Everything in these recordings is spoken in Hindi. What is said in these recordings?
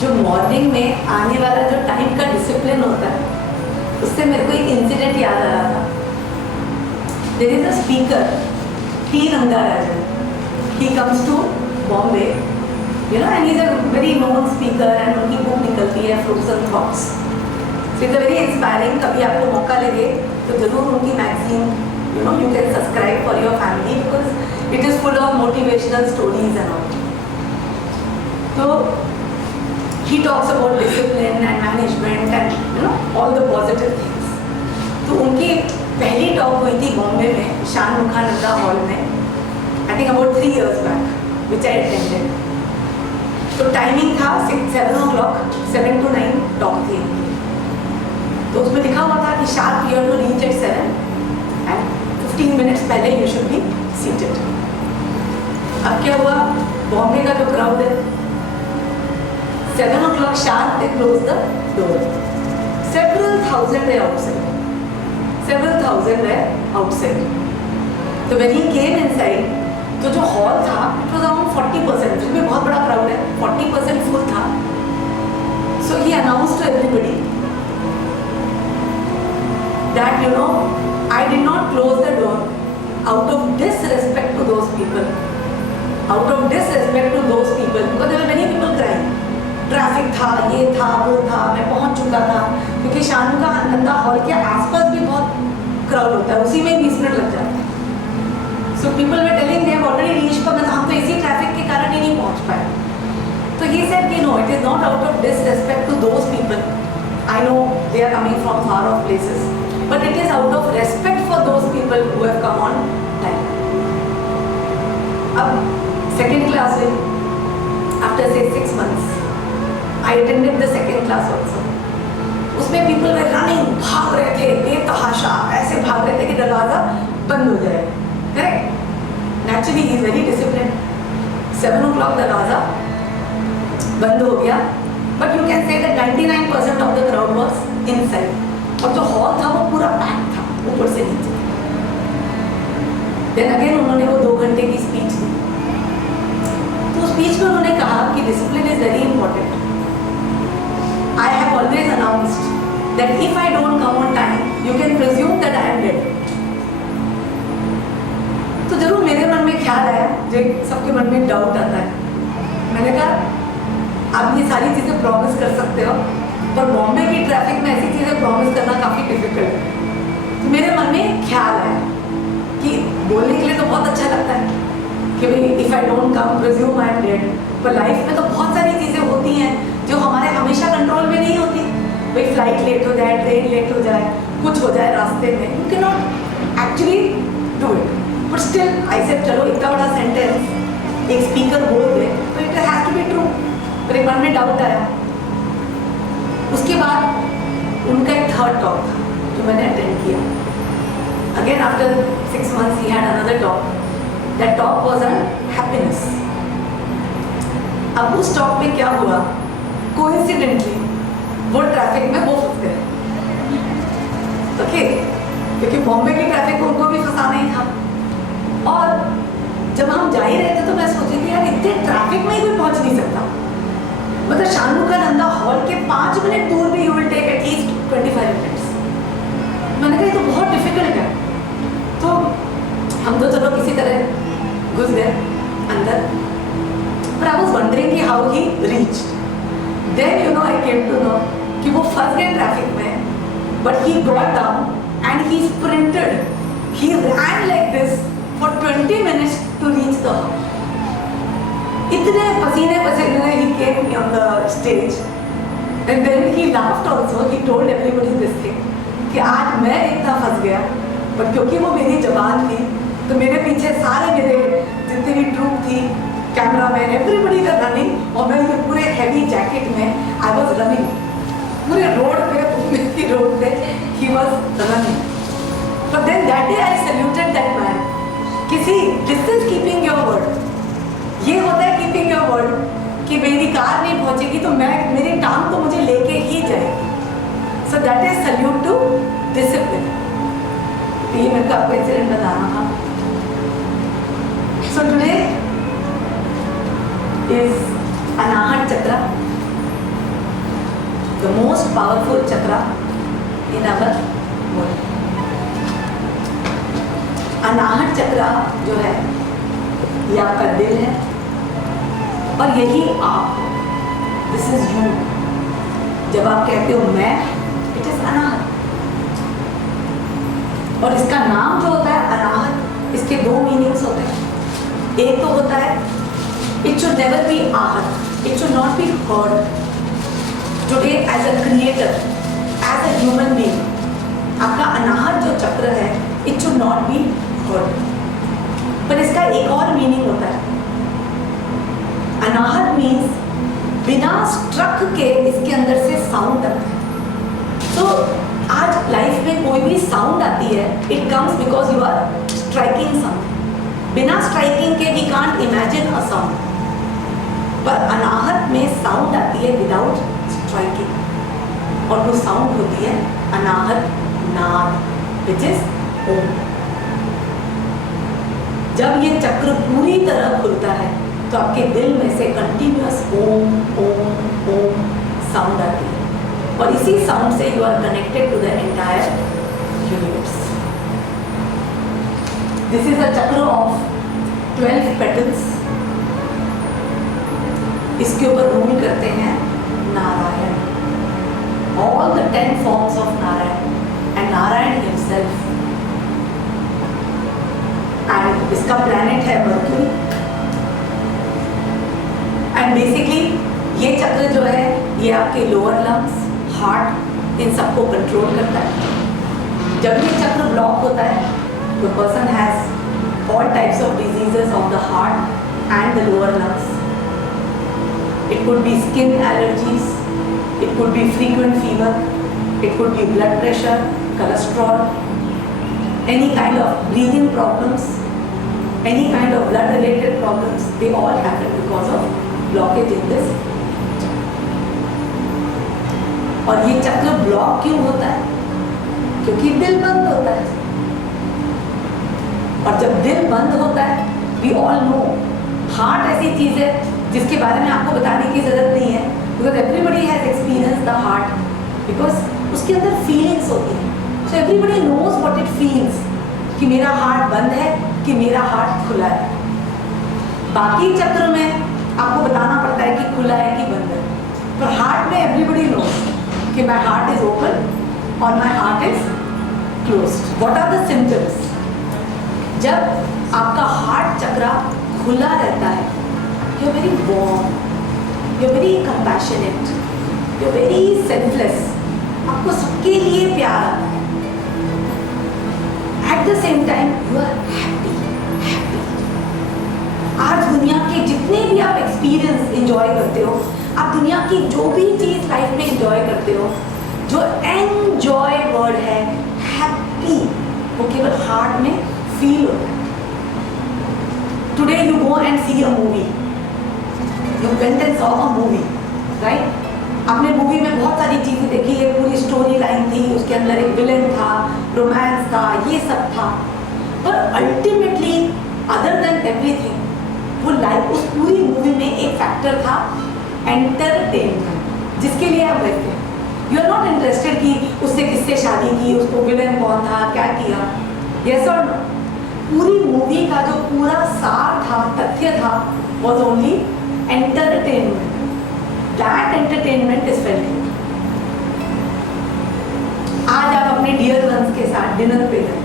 जो मॉर्निंग में आने वाला जो टाइम का डिसिप्लिन होता है, उससे मेरे को एक इंसिडेंट याद आ रहा था. There is a speaker T Rangarajan. He comes to Bombay, you know, and he is a very known speaker and उनकी बुक निकलती है frozen thoughts. So it's very inspiring. कभी आपको मौका लगे तो जरूर उनकी magazine, you know, you can subscribe for your family because it is full of motivational stories and all. तो he talks about discipline and management and, you know, all the positive things. तो उनकी पहली टॉक हुई थी बॉम्बे में शान मुखानंदा हॉल में, I think about 3 years back, which I attended. तो टाइमिंग था 7 o'clock, 7 to 9 टॉक थी. तो उसमें लिखा हुआ था कि sharp you have to reach at 7 and 15 minutes पहले you should be seated. अब क्या हुआ, बॉम्बे का जो क्राउड है, 7 o'clock sharp they close the door. Several thousand were outside. So when he came inside, तो जो हॉल था it was around 40%, फिर भी बहुत बड़ा क्राउड है, 40% फुल था. So he announced to everybody that, you know, I did not close the door out of disrespect to those people. Because there were many people crying. Traffic था, ये था, वो था, मैं पहुंच चुका था, क्योंकि शानुखानंदा हॉल के आसपास भी बहुत क्राउड होता है, उसी में 20 मिनट लग जाते हैं. So people were telling they have already reached, पर हम तो इसी ट्रैफिक के कारण ही नहीं पहुंच पाए. तो ही सेड कि no, it is not out of disrespect to those people. I know they are coming from far off places, but it is out of respect for those people who have come on time. अब सेकेंड क्लास में आफ्टर से 6 months I attended the second class also. उसमें people were running, भाग रहे थे बेतहाशा, ऐसे भाग रहे थे कि दरवाजा बंद हो जाए. Correct? Naturally he is very disciplined. 7 o'clock दरवाजा बंद हो गया, but you can say that 99% of the crowd was inside. और जो हॉल था वो पूरा पैक था ऊपर से नीचे. Then again उन्होंने वो 2 घंटे की स्पीच दी. तो स्पीच में उन्होंने कहा कि discipline is very important. I have always announced that if I don't come on time, you can presume that I am dead. तो जरूर मेरे मन में ख्याल आया, जो सबके मन में डाउट आता है. मैंने कहा आप ये सारी चीज़ें प्रॉमिस कर सकते हो, पर बॉम्बे की ट्रैफिक में ऐसी चीज़ें प्रॉमिस करना काफ़ी डिफिकल्ट है. तो मेरे मन में ख्याल आया कि बोलने के लिए तो बहुत अच्छा लगता है कि भाई if I don't come presume I am dead, पर लाइफ में तो बहुत सारी चीज़ें होती हैं जो हमारे हमेशा कंट्रोल में नहीं होती. भाई फ्लाइट लेट हो जाए, ट्रेन लेट हो जाए, कुछ हो जाए रास्ते में, you can not actually do it. But still I said चलो इतना बड़ा सेंटेंस एक स्पीकर बोल दे तो it has to be true. पर एक मन में डाउट आया. उसके बाद उनका एक थर्ड टॉक था जो मैंने अटेंड किया. Again after 6 months he had another talk. That talk was on happiness. अब उस टॉक में क्या हुआ, कोइंसिडेंटली वो ट्रैफिक में वो फंस गए. ओके, क्योंकि बॉम्बे की ट्रैफिक को उनको भी फंसाना ही था. और जब हम जा ही रहे थे तो मैं सोची थी यार इतने ट्रैफिक में ही कोई पहुंच नहीं सकता. मतलब शानुखानंदा हॉल के 5 मिनट दूर भी you will take at least 25 minutes. मैंने कहा ये तो बहुत डिफिकल्ट है. तो हम तो चलो किसी तरह घुस गए अंदर. पर आई वाज वंडरिंग कि how he reached. Then you know I came to know कि वो फंस गए ट्रैफिक में, but he got down and he sprinted. He ran like this for 20 minutes to reach the hall. इतने पसीने पसीने he came on the stage and then he laughed also. He told everybody this thing कि आज मैं इतना फंस गया, but क्योंकि वो मेरी जबान थी तो मेरे पीछे सारे मेरे जितनी भी ट्रूप थी, कैमरामैन, एवरीबडी वर रनिंग, और मैं ये पूरे हैवी जैकेट में आई वाज रनिंग पूरे रोड पे, पुणे की रोड पे ही was running. But then that day I saluted that man. किसी this is keeping your word. ये होता है कीपिंग योर वर्ड कि मेरी कार नहीं पहुंचेगी तो मैं मेरी टांग तो मुझे लेके ही जाएगी. So that is salute to discipline. ये मेरे को आपको इंसिडेंट बताना था. So today is Anahat Chakra. The most powerful chakra in our body. Anahat chakra जो है ये आपका दिल है और यही आप, दिस इज यू। जब आप कहते हो मैं, इट इज अनाहत। और इसका नाम जो होता है अनाहत, इसके दो मीनिंग्स होते हैं। एक तो होता है इट शुड नेवर बी आहत, it should not be hurt. Today as a creator, as a human being, आपका अनाहत जो चक्र है it should not be hurt. पर इसका एक और मीनिंग होता है, अनाहत मीन्स बिना स्ट्रक के इसके अंदर से साउंड आता है। तो आज लाइफ में कोई भी साउंड आती है, it comes because you are striking sound. बिना स्ट्राइकिंग के we can't imagine a sound. पर अनाहत में साउंड आती है विदाउट स्ट्राइकिंग, और वो साउंड होती है अनाहत नाद, विच इज ओम। जब ये चक्र पूरी तरह खुलता है तो आपके दिल में से कंटिन्यूअस ओम ओम ओम साउंड आती है, और इसी साउंड से you are connected to the entire universe. This is a chakra of 12 petals. इसके ऊपर रूल करते हैं Narayan, all the 10 forms of Narayan and Narayan himself. And इसका प्लैनेट है मर्क्यूरी। एंड बेसिकली ये चक्र जो है ये आपके लोअर लंग्स, हार्ट, इन सबको कंट्रोल करता है। जब ये चक्र ब्लॉक होता है the person has all types of diseases of the heart and the lower lungs. It could be skin allergies, it could be frequent fever, it could be blood pressure, cholesterol, any kind of breathing problems, any kind of blood related problems, they all happen because of blockage in this chakra. और ये चक्र ब्लॉक क्यों होता है? क्योंकि दिल बंद होता है। और जब दिल बंद होता है, we all know, हार्ट ऐसी चीज है जिसके बारे में आपको बताने की जरूरत नहीं है, because everybody has experienced the heart, because उसके अंदर फीलिंग्स होती हैं। So everybody knows what it feels, कि मेरा हार्ट बंद है कि मेरा हार्ट खुला है। बाकी चक्र में आपको बताना पड़ता है कि खुला है कि बंद है, पर हार्ट में एवरीबडी नोज कि माई हार्ट इज ओपन और my heart is closed. What are the symptoms? जब आपका हार्ट चक्रा खुला रहता है, you are very warm, you are very compassionate, you are very selfless, आपको सबके लिए प्यार आता है। At the same time you are happy. आज दुनिया के जितने भी आप एक्सपीरियंस एंजॉय करते हो, आप दुनिया की जो भी चीज लाइफ में एंजॉय करते हो, जो एंजॉय वर्ड है हैप्पी, वो केवल हार्ट में फील होता है। Today you go and see a movie, you went and saw a movie, right? आपने मूवी में बहुत सारी चीजें देखी, ये पूरी स्टोरी लाइन थी, उसके अंदर एक विलेन था, रोमांस था, ये सब था, पर अल्टीमेटली अदर देन एवरीथिंग वो लाइफ, उस पूरी मूवी में एक फैक्टर था एंटरटेनमेंट, जिसके लिए आप गए थे। यू आर नॉट इंटरेस्टेड कि उससे किससे शादी की, उसको विलेन कौन था, क्या किया। यस और नो? पूरी मूवी का जो पूरा सार था, तथ्य था, was only entertainment. That entertainment is felt. आज आप अपने डियर वंस के साथ डिनर पे गए,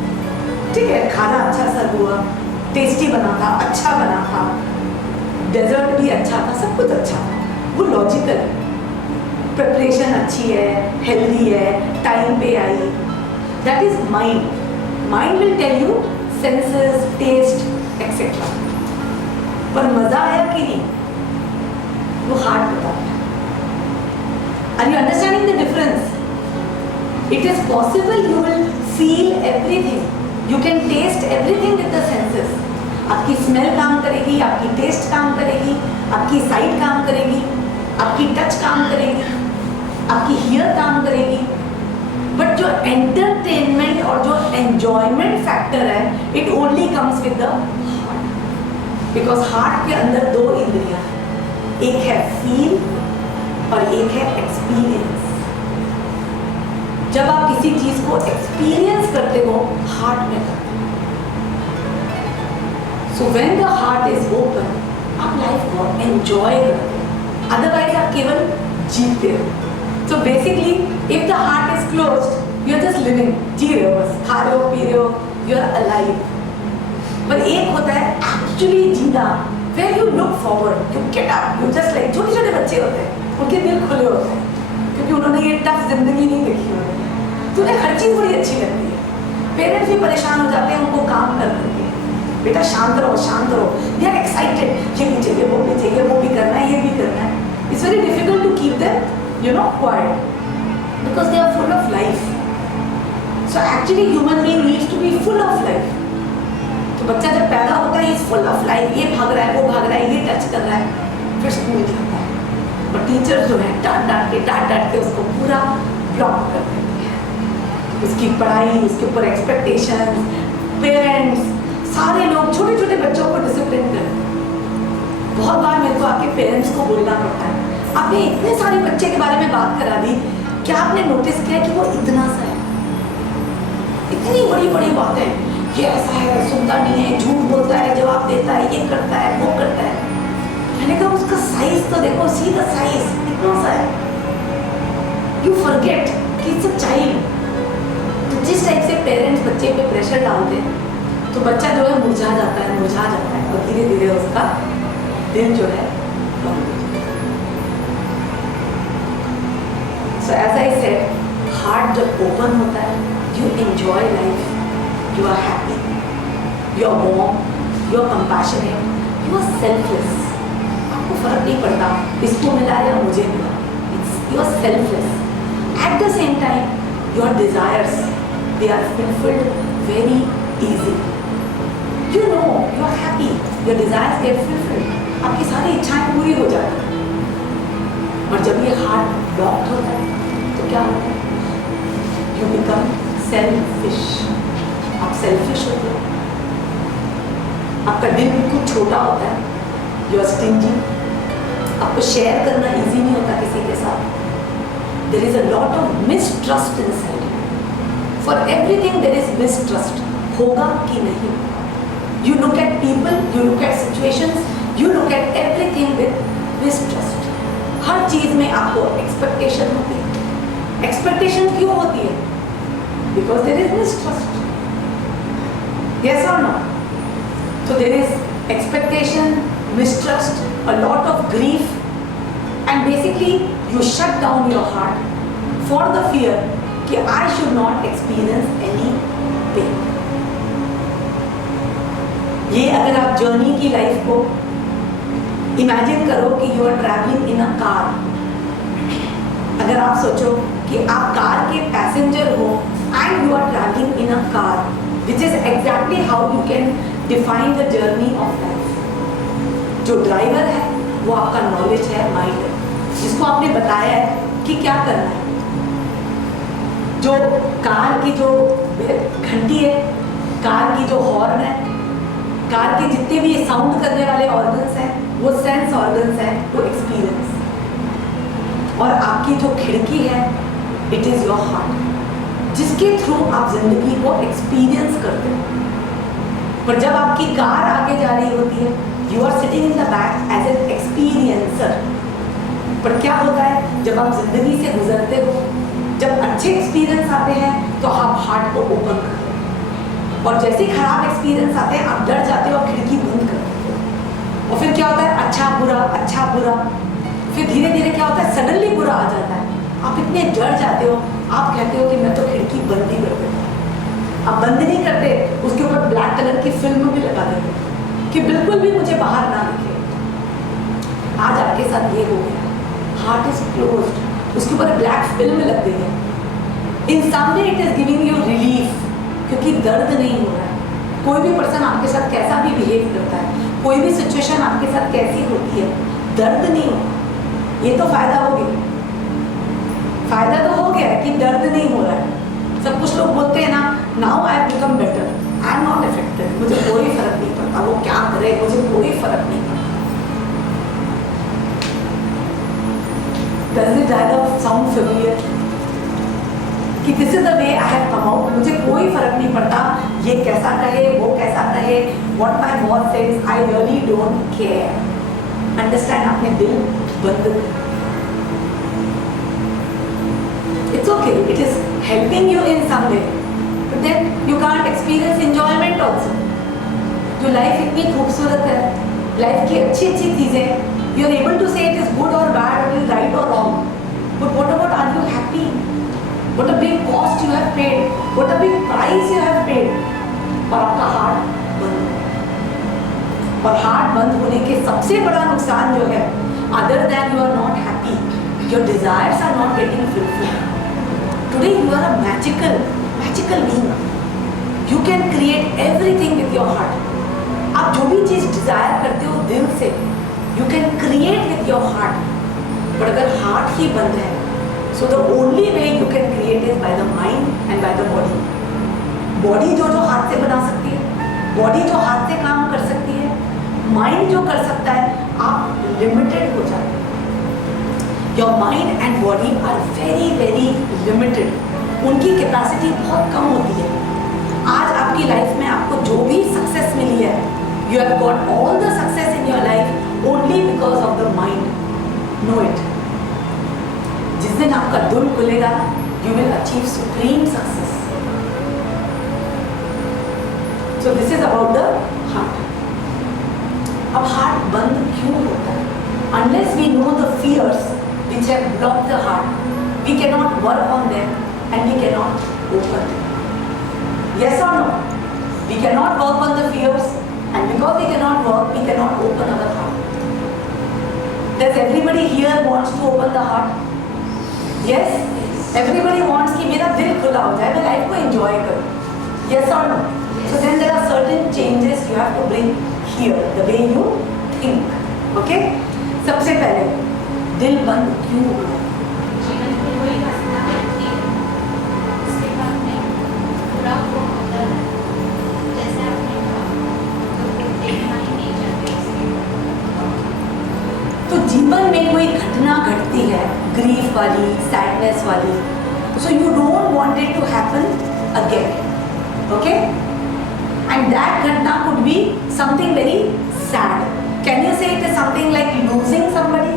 ठीक है, खाना अच्छा सर्व हुआ, टेस्टी बना था, अच्छा बना था, डेजर्ट भी अच्छा था, सब कुछ अच्छा था, वो लॉजिकल है, प्रिपरेशन अच्छी है, हेल्दी है, टाइम पे आई, that is mind. Mind will tell you senses, taste etcetera, पर मजा आया कि नहीं वो हार्ट बताता है। Are you understanding the difference? It is possible you will feel everything, you can taste everything with the senses. आपकी स्मेल काम करेगी, आपकी टेस्ट काम करेगी, आपकी साइट काम करेगी, आपकी टच काम करेगी, आपकी हियर काम करेगी, बट जो एंटरटेनमेंट और जो एंजॉयमेंट फैक्टर है, it only comes with the heart, because heart के अंदर दो इंद्रियां हैं, एक है फील और एक है एक्सपीरियंस। जब आप किसी चीज को एक्सपीरियंस करते हो हार्ट में करते हो। So when the heart is open आप लाइफ को एंजॉय करते हो, अदरवाइज आप केवल जीते हो। So basically if the heart is closed you are just living, जी रहे हो, बस खा रहे हो पी रहे हो, यू आर अलाइव। पर एक होता है एक्चुअली जीना, where you look forward, you get up, you just like छोटे छोटे बच्चे होते हैं, उनके दिल खुले होते हैं क्योंकि उन्होंने ये टफ जिंदगी नहीं देखी होती है, तो उन्हें हर चीज़ बड़ी अच्छी लगती है। पेरेंट्स भी परेशान हो जाते हैं उनको काम कर करके, बेटा शांत रहो शांत रहो, दे आर एक्साइटेड, ये भी चाहिए वो भी चाहिए, वो भी करना है ये भी करना है। It's very difficult to keep them you know quiet because they are full of life. So actually human being needs to be full of life. तो बच्चा जब पैदा होता है इज फुल ऑफ लाइफ, ये भाग रहा है वो भाग रहा है, ये टच कर रहा है, फिर स्कूल जाता है और टीचर जो है डांट डांट के उसको पूरा ब्लॉक कर देती है। उसकी पढ़ाई, उसके ऊपर एक्सपेक्टेशन, पेरेंट्स, सारे लोग छोटे छोटे बच्चों को डिसिप्लिन करते हैं। बहुत बार मेरे को आपके पेरेंट्स को बोलना पड़ता है, आपने इतने सारे बच्चे के बारे में बात करा दी, क्या आपने नोटिस किया कि वो इतना सा है, इतनी बड़ी बड़ी बातें, ये ऐसा है, सुनता नहीं है, झूठ बोलता है, जवाब देता है, ये करता है वो करता है। मैंने कहा उसका साइज तो देखो, सी द साइज इतना सा है। यू फॉरगेट कि इट्स अ चाइल्ड। तो जिस टाइप से पेरेंट्स बच्चे पे प्रेशर डालते हैं तो बच्चा जो है मुरझा जाता है और धीरे धीरे उसका दिल जो है बंद हो जाता है। So as I said, heart जब ओपन होता है you enjoy life, you are happy, you are warm, you are compassionate, you are selfless. आपको फर्क नहीं पड़ता इसको मिला या मुझे मिला, you are selfless. At the same time, your desires, they are fulfilled very easy. You know, you are happy, your desires get fulfilled. आपकी सारी इच्छाएं पूरी हो जाती हैं। और जब ये हार्ट ब्लॉक्ड होता है तो क्या होता है? You become selfish. आप सेल्फिश होते हो, आपका दिल बिल्कुल छोटा होता है, यू आर स्टिंजी, आपको शेयर करना इजी नहीं होता किसी के साथ। There is a lot of mistrust inside, for everything there is mistrust, होगा कि नहीं। You look at people, you look at situations, you look at everything with mistrust. हर चीज में आपको एक्सपेक्टेशन होती है। एक्सपेक्टेशन क्यों होती है? Because there is mistrust. Yes or no? So there is expectation, mistrust, a lot of grief, and basically you shut down your heart for the fear कि I should not experience any pain. ये अगर आप जर्नी की लाइफ को इमेजिन करो कि you are travelling in a car, अगर आप सोचो कि आप कार के पैसेंजर हो and you are traveling in a car, which is exactly how you can define the journey of life. जो ड्राइवर है वो आपका नॉलेज है, माइंड है, जिसको आपने बताया है कि क्या करना है। जो कार की जो घंटी है, कार की जो हॉर्न है, कार के जितने भी साउंड करने वाले ऑर्गन्स हैं वो सेंस ऑर्गन्स हैं, वो एक्सपीरियंस। और आपकी जो खिड़की है इट इज़ योर हार्ट, जिसके थ्रू आप जिंदगी को एक्सपीरियंस करते हो। पर जब आपकी कार आगे जा रही होती है you are sitting in the back as an experiencer. पर क्या होता है जब आप जिंदगी से गुजरते हो, जब अच्छे एक्सपीरियंस आते हैं तो आप हार्ट को ओपन करते हो, और जैसे ही खराब एक्सपीरियंस आते हैं आप डर जाते हो और खिड़की बंद कर देते हो। और फिर क्या होता है अच्छा बुरा, फिर धीरे धीरे क्या होता है सडनली बुरा आ जाता है, आप इतने डर जाते हो, आप कहते हो कि मैं तो खिड़की बंद ही कर देता हूँ। आप बंद नहीं करते, उसके ऊपर ब्लैक कलर की फिल्म भी लगा देते कि बिल्कुल भी मुझे बाहर ना दिखे। आज आपके साथ ये हो गया, हार्ट इज क्लोज्ड, उसके ऊपर ब्लैक फिल्म लग गई है। In some way it is giving you relief, क्योंकि दर्द नहीं हो रहा है। कोई भी पर्सन आपके साथ कैसा भी बिहेव करता है, कोई भी सिचुएशन आपके साथ कैसी होती है, दर्द नहीं होता। ये तो फायदा हो गया, फायदा तो हो गया कि दर्द नहीं हो रहा है। सब कुछ लोग बोलते हैं ना, now I have become better, I am not affected, मुझे कोई फर्क नहीं पड़ता, वो क्या करे मुझे कोई फर्क नहीं पड़ता। Does the dialogue sound familiar? कि this is the way I have come out, मुझे कोई फर्क नहीं पड़ता ये कैसा कहे वो कैसा कहे, what my boss says I really don't care. Understand, अपने दिल बंद। It's okay, it is helping you in some way, but then you can't experience enjoyment also. जो लाइफ इतनी खूबसूरत है, लाइफ की अच्छी अच्छी चीजें, you are able to say it is good और बैड, इट इज राइट और wrong, but what about are you happy? What a big cost you have paid, what a big price you have paid, और आपका हार्ट बंद है। और हार्ट बंद होने के सबसे बड़ा नुकसान जो है, other than you are not happy, your desires are not getting fulfilled. Today you are a magical being. You can create everything with your heart. आप जो भी चीज डिजायर करते हो दिल से, you can create with your heart. but अगर हार्ट ही बंद है, so the only way you can create is by the mind and by the body. Body जो हाथ से बना सकती है, बॉडी जो हाथ से काम कर सकती है, माइंड जो कर सकता है, आप लिमिटेड हो जाते हैं। Your mind and body are very very limited, उनकी कैपेसिटी बहुत कम होती है। आज आपकी लाइफ में आपको जो भी सक्सेस मिली है, you have got all the success in your life only because of the mind. Know it. जिस दिन आपका दिल खुलेगा, you will achieve supreme success. So this is about the heart. अब हार्ट बंद क्यों होता है? Unless we know the fears which have blocked the heart, we cannot work on them and we cannot open them. Yes or no? We cannot work on the fears, and because we cannot work, we cannot open our heart. Does everybody here wants to open the heart? Yes? Everybody wants कि मेरा दिल खुला हो जाए, मैं लाइफ को enjoy करूँ. Yes or no? So then there are certain changes you have to bring here, the way you think. Okay? सबसे पहले दिल बंद क्यों हुआ? जीवन में कोई घटना घटती है, उसके बाद में पूरा वो होता है, जैसे आपने कहा, तो वो देखना ही नहीं चाहते इसके। तो जीवन में कोई घटना घटती है, ग्रीफ वाली, सैडनेस वाली, so you don't want it to happen again, okay? And that घटना could be something very sad. Can you say it is something like losing somebody?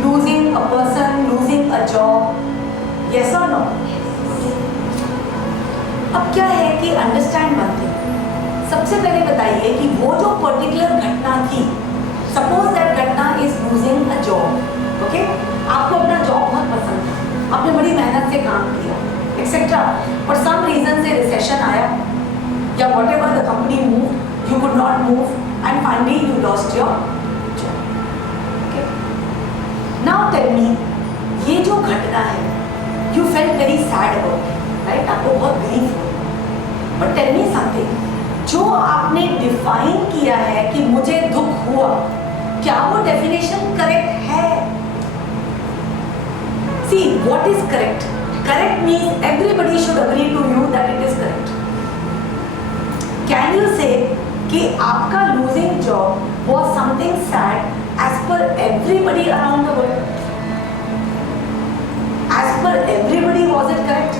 Losing a person, losing a job, yes or no? अब क्या है कि अंडरस्टैंड वन थिंग। सबसे पहले बताइए कि वो जो पर्टिकुलर घटना थी, सपोज दैट घटना is losing a job, okay? आपको अपना जॉब बहुत पसंद था, आपने बड़ी मेहनत से काम किया, एक्सेट्रा, और सम रीजन से रिसेशन आया या what ever the company move, you could not move and finally you lost your. Now tell me, ये जो घटना है, you felt very sad about it, right? आपको बहुत ग्रीफ हुई। But tell me something, जो आपने डिफाइन किया है कि मुझे दुख हुआ, क्या वो डेफिनेशन करेक्ट है? See, what is correct? Correct means everybody should agree to you that it is correct. Can you say कि आपका losing job was something sad as per everybody around the world? As per everybody, was it correct?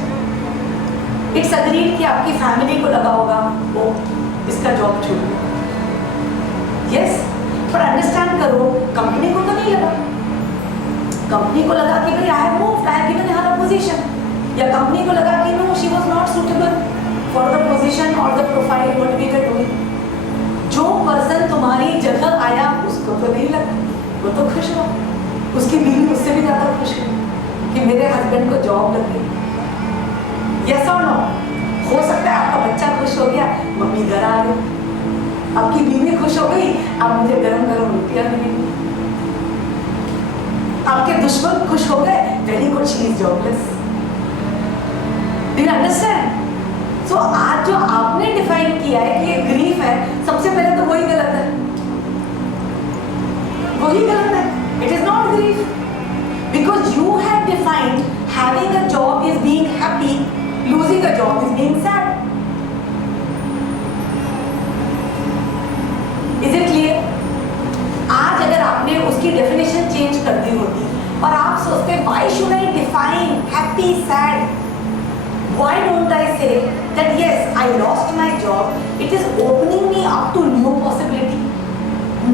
It's agreed कि आपकी फैमिली को लगा होगा वो इसका जॉब छूट गया। Yes, पर अंडरस्टैंड करो, कंपनी को तो नहीं लगा। कंपनी को लगा कि भाई I have moved, I have given her a position, या कंपनी को लगा कि no, she was not suitable for the position or the profile what we were doing. जो पर्सन तुम्हारी जगह आया उसको तो नहीं लगा, वो तो खुश हुआ, उसकी बीवी उससे भी ज़्यादा खुश हुई कि मेरे हस्बैंड को जॉब लग गई। यस और नो? हो सकता है आपका बच्चा खुश हो गया, मम्मी घर आ गई, आपकी बीवी खुश हो गई, अब मुझे गरम गरम रोटियां मिलेंगी, आपके दुश्मन खुश हो गए, very good, she is jobless. Do you understand? So आज जो आपने डिफाइन किया है कि ये ग्रीफ है, सबसे पहले तो वही गलत है, वही गलत है। It is not grief because you have defined having a job is being happy, losing a job is being sad. Is it clear? आज अगर आपने उसकी डेफिनेशन चेंज कर दी होती और आप सोचते why should I define happy sad, why don't I say that yes, I lost my job, it is opening me up to new possibility.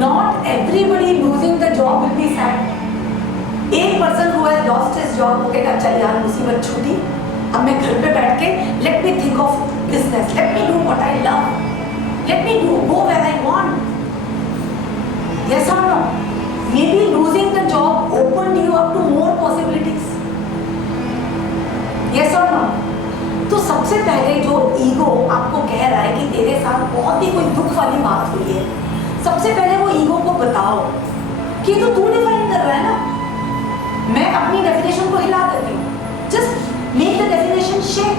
Not everybody losing the job will be sad. एक person who has lost his job वो कहेगा चल यार मुसीबत छूटी, अब मैं घर पे बैठ के let me think of business, let me do what I love, let me go where I want. Yes or no? Maybe losing the job opened you up to more possibilities. Yes or no? तो सबसे पहले जो ईगो आपको कह रहा है कि तेरे साथ बहुत ही कोई दुख वाली बात हुई है, सबसे पहले वो ईगो को बताओ कि तो तू डिफाइन कर रहा है ना, मैं अपनी डेफिनेशन को हिला देती हूँ. Just make the definition shake.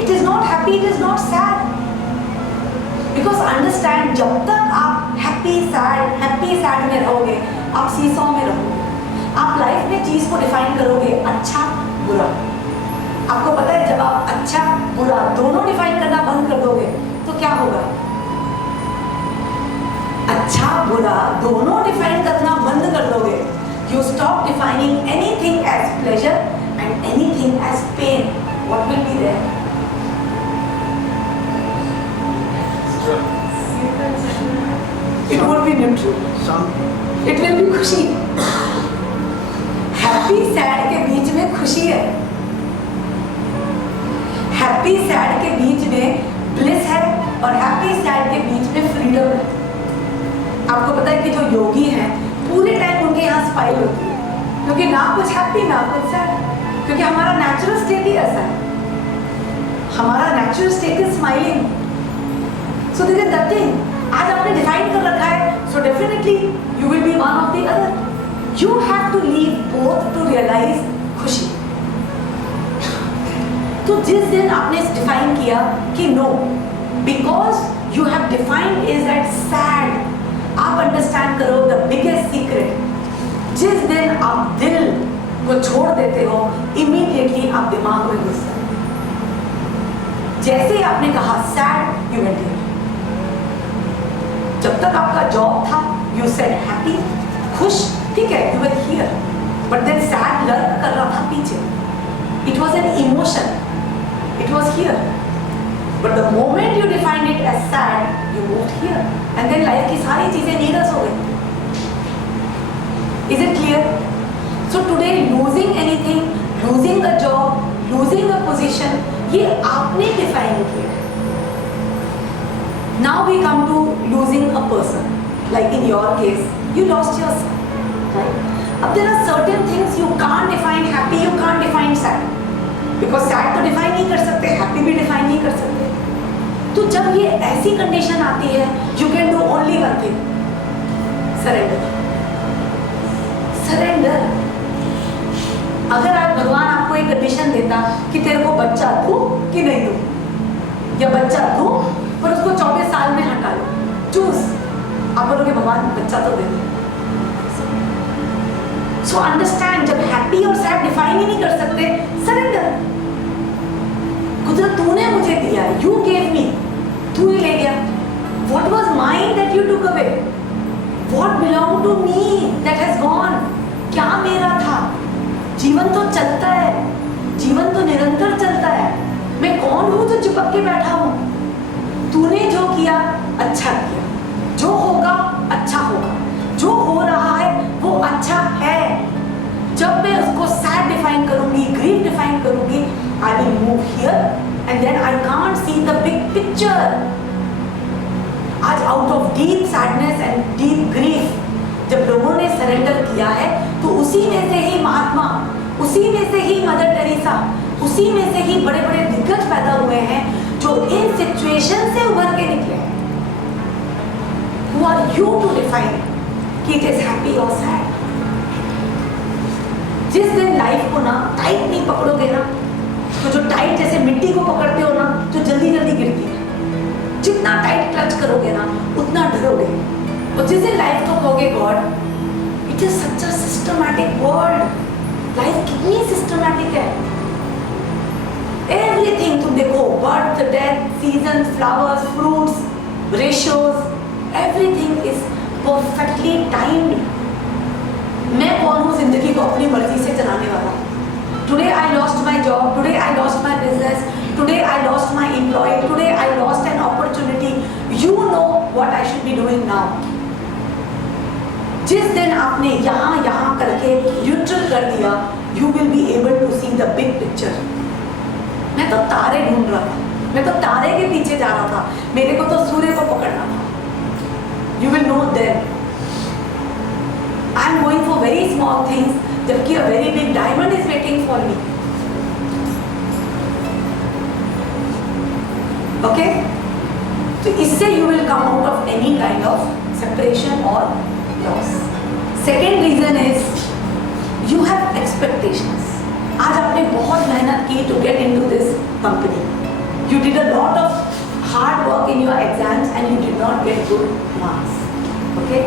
It is not happy, it is not sad. Because understand, जब तक आप हैप्पी सैड में रहोगे, आप सीसॉ में रहोगे. आप लाइफ में चीज को डिफाइन करोगे अच्छा बुरा. आपको पता है जब आप अच्छा बुरा दोनों डिफाइन करना बंद कर दोगे तो क्या होगा? अच्छा बुरा दोनों डिफाइन करना बंद कर दोगे, you stop defining anything as pleasure and anything as pain. What will be there? It would be neutral. It will be खुशी. हैप्पी सैड के बीच में खुशी है. हैप्पी सैड के बीच में ब्लिस है और हैप्पी सैड के बीच में फ्रीडम है. आपको पता है कि जो योगी हैं पूरे टाइम उनके यहाँ स्माइल होती है, क्योंकि ना कुछ हैप्पी ना कुछ सैड, क्योंकि हमारा नेचुरल स्टेट ही ऐसा है. हमारा natural state is smiling. So this is nothing. आज आपने डिफाइन कर रखा है, so definitely you will be one of the other. You have to leave both to realise खुशी. तो जिस दिन आपने डिफाइन किया कि no, because you have defined is that sad, आप अंडरस्टैंड करो द बिगेस्ट सीक्रेट. जिस दिन आप दिल को छोड़ देते हो, इमीडिएटली आप दिमाग में घुस जाते. जैसे ही आपने कहा सैड, यू वेंट हियर. जब तक आपका जॉब था, यू सेड हैप्पी, खुश, ठीक है, you were here. But then sad learn कर रहा था पीछे. It was an emotion. It was here, but the moment you defined it as sad, you moved here, and then life की सारी चीजें नीरस हो गई. Is it clear? So today, losing anything, losing a job, losing a position, ये आपने define किया. Now we come to losing a person. Like in your case, you lost your son, right? अब there are certain things you can't define happy, you can't define sad. Because sad तो डिफाइन नहीं कर सकते, हैप्पी भी डिफाइन नहीं कर सकते. तो जब ये ऐसी कंडीशन आती है, you can do only one thing, surrender. Surrender. अगर आज भगवान आपको एक कंडीशन देता कि तेरे को बच्चा दूं कि नहीं दूं, या बच्चा दूं पर उसको 24 साल में हटा लो, चूज. आप बोलोगे भगवान बच्चा तो दे दे. सो अंडरस्टैंड, जब हैप्पी और सैड डिफाइन ही नहीं कर सकते, सरेंडर. कुदरत तूने मुझे दिया, यू गेव मी, तू ही ले गया. What was mine that you took away? What belong to me that has gone? क्या मेरा था? जीवन तो चलता है, जीवन तो निरंतर चलता है. मैं कौन हूं जो चिपक के बैठा हूं? तूने जो किया अच्छा किया, जो होगा अच्छा होगा, जो हो रहा है वो अच्छा है. जब मैं उसको सैड डिफाइन करूंगी, ग्रीफ डिफाइन करूंगी, I will move here and then I can't see the big picture. आज out of deep sadness and deep grief, जब लोगों ने सरेंडर किया है, तो उसी में से ही महात्मा, उसी में से ही मदर टेरेसा, उसी में से ही बड़े बड़े दिग्गज पैदा हुए हैं जो इन सिचुएशन से उभर के निकले हैं. Who are you to define कि it is happy or sad? जिस दिन लाइफ को ना टाइट नहीं पकड़ोगे ना, तो जो टाइट जैसे मिट्टी को पकड़ते हो ना, जो जल्दी जल्दी गिरती है, जितना टाइट क्लच करोगे ना उतना डरोगे. और जिस दिन लाइफ को कहोगे God, it is such a systematic world. Life कितनी सिस्टमैटिक है. एवरीथिंग तुम देखो, birth, death, season, flowers, fruits, ratios, everything is perfectly timed. मैं कौन हूँ जिंदगी को अपनी मर्जी से चलाने वाला? Today I lost my job, today I lost my business, today I lost my employee, today I lost an opportunity. You know what I should be doing now. जिस दिन आपने यहाँ करके न्यूट्रल कर दिया, you will be able to see the big picture. मैं तो तारे ढूंढ रहा था, मैं तो तारे के पीछे जा रहा था, मेरे को तो सूर्य को पकड़ना था. You will know then. I am going for very small things, जबकि a very big diamond is waiting for me. Okay? तो इससे you will come out of any kind of separation or loss. Second reason is you have expectations. आज आपने बहुत मेहनत की to get into this company. You did a lot of hard work in your exams and you did not get good marks. Okay?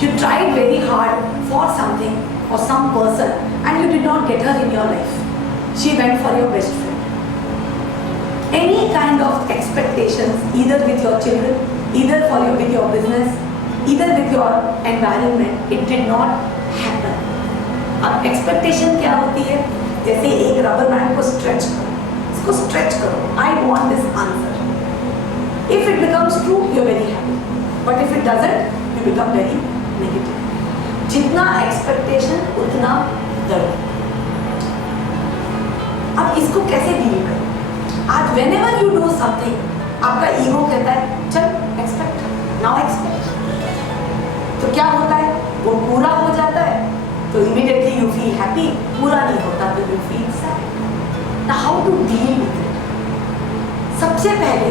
You tried very hard for something or some person and you did not get her in your life. She went for your best friend. Any kind of expectations, either with your children, either with your business, either with your environment, it did not happen. अब expectation क्या होती है? जैसे एक रबर बैंड को stretch करो, इसको stretch करो. I want this answer. If it becomes true, you're very happy. But if it doesn't, you become very negative. जितना expectation उतना दर्द. अब इसको कैसे डील करो? आज whenever you do something, आपका ईगो कहता है चल expect, now expect. तो क्या होता है? वो पूरा हो जाता है तो immediately you feel happy. पूरा नहीं होता तो you feel sad. Now how to deal with it? सबसे पहले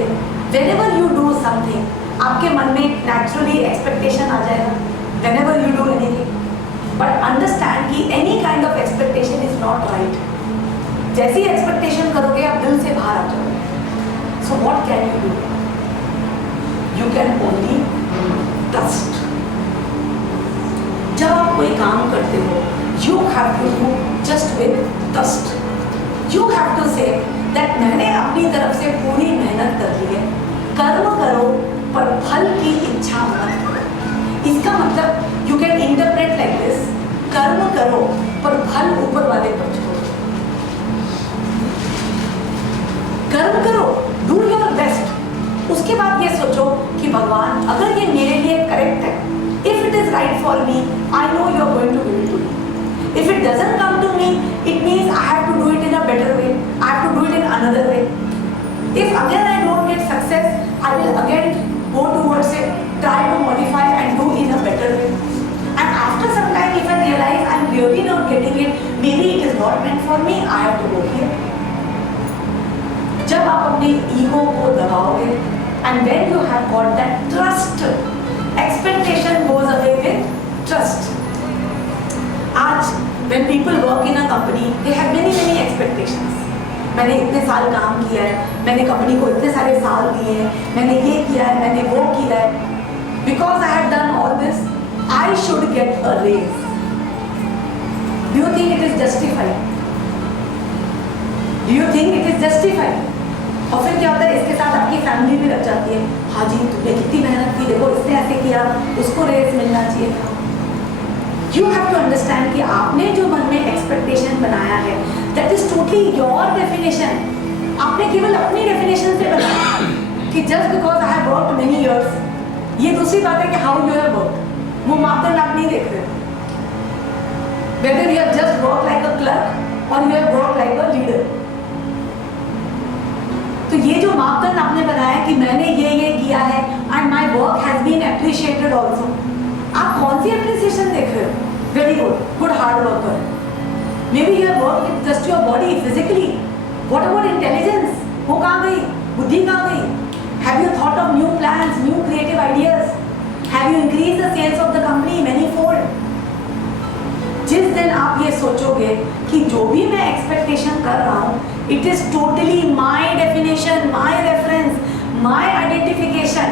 whenever you do something, आपके मन में naturally expectation आ जाएगा. Whenever you do anything, but understand कि any kind of expectation is not right. जैसी expectation करोगे आप दिल से बाहर आ जाओगे. So what can you do? You can only trust. जब आप कोई काम करते हो, you have to do just with trust. You have to say that मैंने अपनी तरफ से पूरी मेहनत कर ली है. कर्म करो पर फल की इच्छा मत करो. इसका मतलब you can interpret like this. कर्म करो पर फल ऊपर वाले पर छोड़ो. कर्म करो, do your best. उसके बाद ये सोचो कि भगवान अगर ये मेरे लिए करेक्ट है, if it is right for me, I know you are going to give it to me. If it doesn't come to me, it means I have to do it in a better way. I have to do it in another way. If again I don't get success, I will again go towards it, try to modify and do in a better way. And after some time, if I realize I'm really not getting it, maybe it is not meant for me, I have to go here. जब आप अपने ईगो को दबाओगे, and when you have got that trust, expectation goes away with trust. आज when people work in a company, they have many expectations. मैंने इतने साल काम किया है, मैंने कंपनी को इतने सारे साल दिए हैं, मैंने ये किया है, मैंने वो किया है. Because I have done all this, I should get a raise. Do you think it is justified? Do you think it is justified? और फिर क्या होता है, इसके साथ आपकी फैमिली भी लग जाती है. हाँ जी, तुमने कितनी मेहनत की, देखो इसने ऐसे किया, उसको रेस मिलना चाहिए था. You have to understand कि आपने जो मन में एक्सपेक्टेशन बनाया है, that is totally your definition. आपने केवल अपनी definition से बनाया कि just because I have worked many years. ये दूसरी बात है कि how you have worked. वो मापदंड आप नहीं देख रहे. Whether you have just worked like a clerk or you have worked like a leader. तो ये जो मापदंड आपने बनाया कि मैंने ये किया है and my work has been appreciated also. आप कौन सी appreciation देख रहे हो? Very good hard worker. Maybe you have worked with just your body physically. What about intelligence? वो कहाँ गई? बुद्धि कहाँ गई? Have you thought of new plans, new creative ideas? Have you increased the sales of the company many-fold? जिस दिन आप ये सोचोगे कि जो भी मैं एक्सपेक्टेशन कर रहा हूँ, it is totally my definition, my reference, my identification.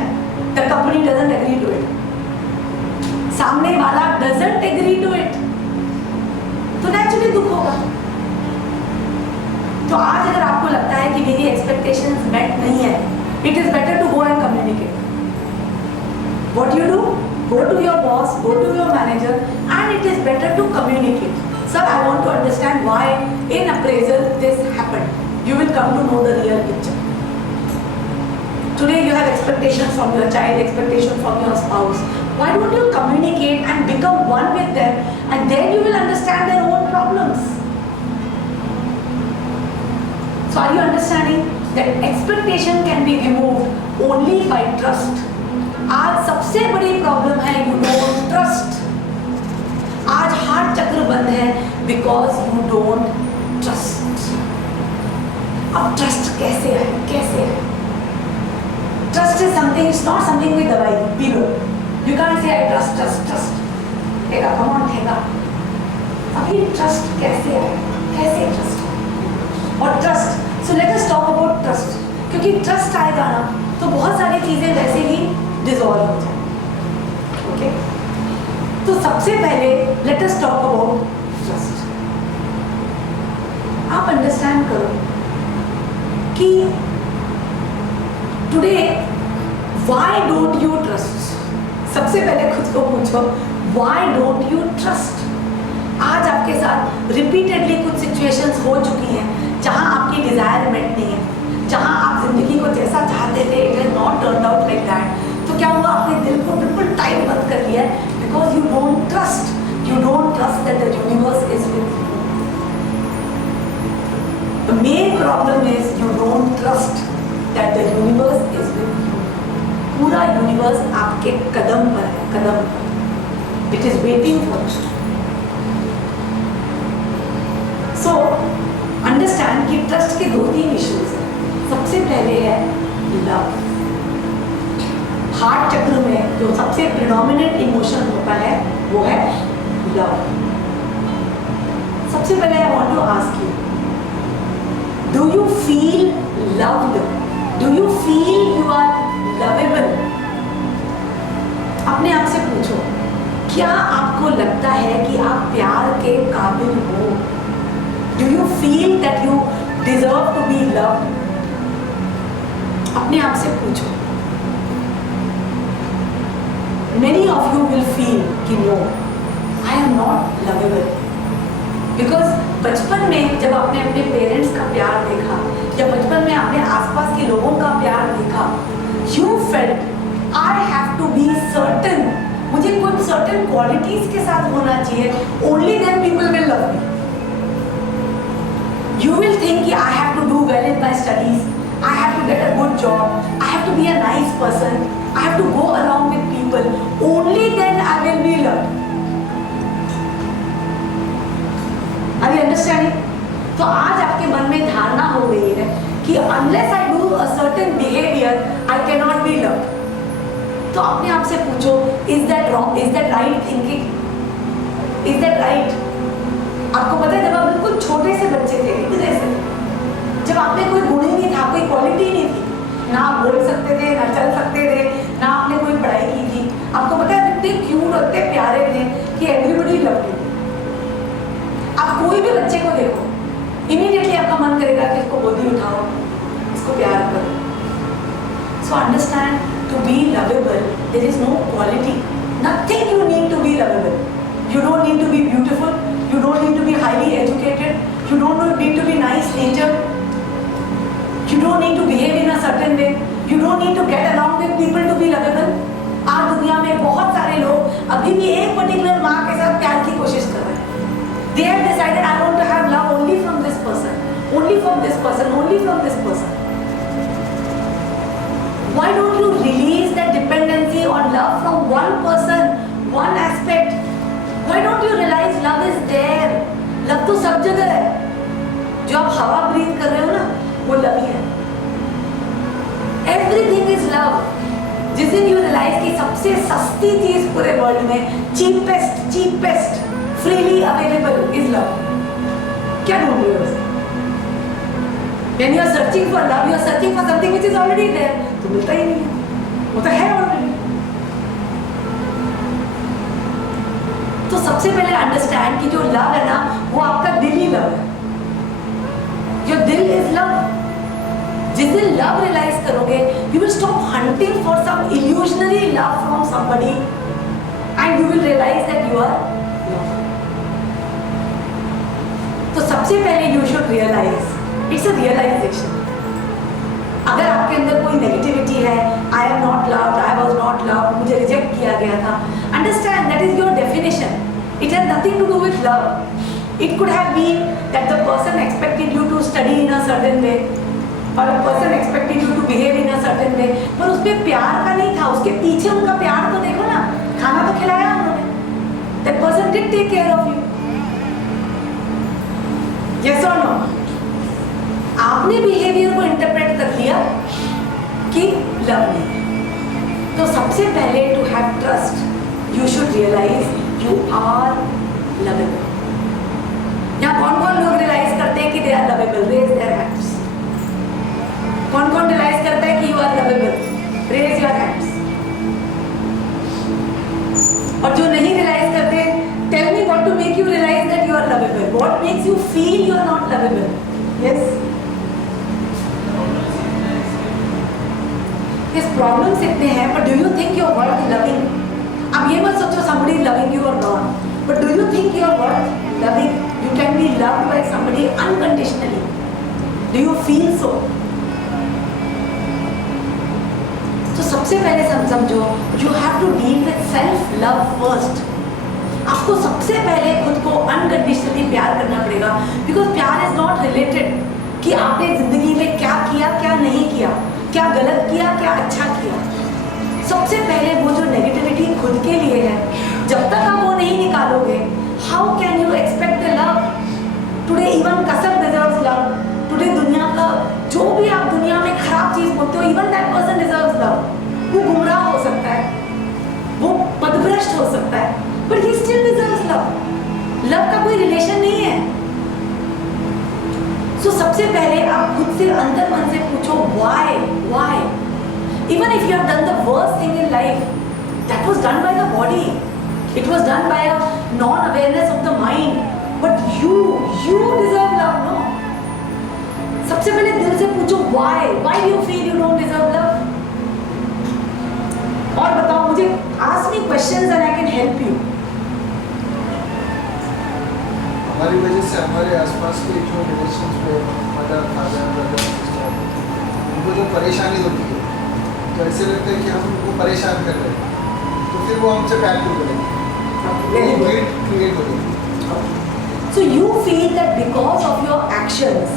The company doesn't agree to it. सामने वाला doesn't agree to it. तो naturally दुख होगा. तो आज अगर आपको लगता है कि मेरी expectations met नहीं है, it is better to go and communicate. What you do? Go to your boss, go to your manager, and it is better to communicate. Sir, I want to understand why in appraisal this happened. You will come to know the real picture. Today you have expectations from your child, expectations from your spouse. Why don't you communicate and become one with them, and then you will understand their own problems. So are you understanding that expectation can be removed only by trust? आज सबसे बड़ी प्रॉब्लम है you don't trust. आज हार्ट चक्र बंद है because you don't trust. अब ट्रस्ट कैसे है? कैसे है? Trust is something, it's not something with दवाई पी लो. You can't say I trust trust trust. ठेगा कम ऑन ठेगा. अभी ट्रस्ट कैसे है? कैसे ट्रस्ट? और trust, so let us talk about trust. क्योंकि ट्रस्ट आएगा ना तो बहुत सारी चीजें वैसे ही डिसॉल्व हो जाए. ओके, तो सबसे पहले late us talk about trust. आप अंडरस्टैंड करो कि today why don't you trust. सबसे पहले खुद को पूछो व्हाई डोंट यू ट्रस्ट. आज आपके साथ रिपीटेडली कुछ सिचुएशंस हो चुकी हैं जहां आपकी डिजायर मेट नहीं है, जहां आप जिंदगी को जैसा चाहते थे it has not turned out like that. तो क्या हुआ? आपने दिल को बिल्कुल टाइट बंद कर लिया है because you don't trust. You don't trust that the universe is with you. The main problem is you don't trust that the universe is with you. पूरा यूनिवर्स आपके कदम पर है, कदम पर. It is waiting for you. So understand कि ट्रस्ट के 2-3 इश्यूज हैं. सबसे पहले है लव. हार्ट चक्र में जो सबसे प्रिडोमिनेंट इमोशन होता है वो है लव. सबसे पहले I want to ask you, do you feel loved? Do you feel you are lovable? अपने आप से पूछो, क्या आपको लगता है कि आप प्यार के काबिल हो? Do you feel that you deserve to be loved? अपने आप से पूछो. Many of you will feel कि no, I am not lovable. Because बचपन में जब आपने अपने पेरेंट्स का प्यार देखा या बचपन में आपने आसपास के लोगों का प्यार देखा, you felt I have to be certain. मुझे कुछ सर्टन क्वालिटीज के साथ होना चाहिए, only then people will love me. You will think कि I have to do well in my studies, I have to get a good job, I have to be a nice person, I have to go around with people, only then I will be loved. Are you understanding? तो आज आपके मन में धारणा हो गई है कि unless I do a certain behavior, I cannot be loved. तो अपने आप से पूछो, is that wrong? Is that right thinking? Is that right? आपको पता है जब आप बिल्कुल छोटे से बच्चे थे, इतने से, जब आपने कोई गुण ही नहीं था, कोई क्वालिटी नहीं थी, ना आप बोल सकते थे, ना चल सकते थे, ना आपने कोई पढ़ाई की थी, आपको पता है इतने क्यूट और इतने प्यारे थे कि everybody loved you. आप कोई भी बच्चे को देखो, इमीडिएटली आपका मन करेगा कि इसको गोदी उठाओ, इसको प्यार करो. So understand, to be lovable there is no quality, nothing you need to be lovable. You don't need to be beautiful, you don't need to be highly educated, you don't need to be nice nature, you don't need to behave in a certain way, you don't need to get around with people to be lovable. आज दुनिया में बहुत सारे लोग अभी भी एक पर्टिकुलर माँ के साथ प्यार की कोशिश कर रहे हैं. They have decided I want to have love only from this person, only from this person, only from this person. Why don't you release that dependency on love from one person, one aspect? Why don't you realize love is there? Love तो सब जगह है. जो आप हवा ब्रीथ कर रहे हो ना, वो लव ही है. Everything is love. जिस दिन you realize कि सबसे सस्ती चीज पूरे वर्ल्ड में, cheapest freely available is love. क्या ढूंढ रहे हो उसे? When you are searching for love, you are searching for something which is already there. तो मिलता ही नहीं है, वो तो है already. तो सबसे पहले अंडरस्टैंड कि जो लव है ना, वो आपका दिली लव है. Your दिल is love. जिस दिन लव रियलाइज करोगे, you will stop hunting for some illusionary love from somebody, and you will realize that you are love. सबसे पहले you should realize, it's a realization. अगर आपके अंदर कोई नेगेटिविटी है, I am not loved, I was not loved, मुझे रिजेक्ट किया गया था, understand that is your definition, it has nothing to do with love. It could have been that the person expected you to study in a certain way, और a person expected you to behave in a certain way, पर उसमें प्यार का नहीं था, उसके पीछे उनका प्यार तो देखो ना, खाना तो खिलाया उन्होंने, that person did take care of you, yes और नो? आपने बिहेवियर को इंटरप्रेट कर लिया कि लव नहीं। तो सबसे पहले to have trust you should realise you are lovable. यहाँ कौन कौन लोग रियलाइज करते हैं कि they are lovable? Raise their hands. कौन कौन रियलाइज करता है कि you are lovable? Raise your hands. और जो नहीं रियलाइज करते, tell me what to make you realise that you are lovable, what makes you feel you are not lovable? Yes, इस प्रॉब्लम्स इतने हैं, but do you think you're worth loving? अब ये मत सोचो somebody is loving you or not, but do you think you're worth loving? You can be loved by somebody unconditionally. Do you feel so? तो सबसे पहले समझो, you have to deal with self love first. आपको सबसे पहले खुद को अनकंडीशनली प्यार करना पड़ेगा, बिकॉज प्यार इज नॉट रिलेटेड कि आपने जिंदगी में क्या किया क्या नहीं किया, क्या गलत किया क्या अच्छा किया। सबसे पहले वो जो नेगेटिविटी खुद के लिए है, जब तक आप वो नहीं निकालोगे, how can you expect the love? Today even कसम डिजर्व्स लव। टुडे दुनिया का जो भी आप दुनिया में खराब चीज बोलते हो, even that person deserves love. वो गुमराह हो सकता है, वो पदभ्रष्ट हो सकता है, but he still deserves love. Love का कोई रिलेशन नहीं है। So, सबसे पहले आप खुद से अंदर मन से पूछो why? Even if you have done the worst thing in life, that was done by the body. It was done by a non-awareness of the mind. But you deserve love, no? सबसे पहले दिल से पूछो why? Why do you feel you don't deserve love? और बताओ मुझे, ask me questions and I can help you. हमारी वजह से हमारे आसपास के जो रिलेशंस में मदर फादर ब्रदर सिस्टर, उनको जो परेशानी होती है, तो ऐसे लगता है कि हम उनको परेशान कर रहे हैं, तो फिर वो हमसे प्यार क्यों करेंगे? गिल्ट क्रिएट हो जाती। So you feel that because of your actions,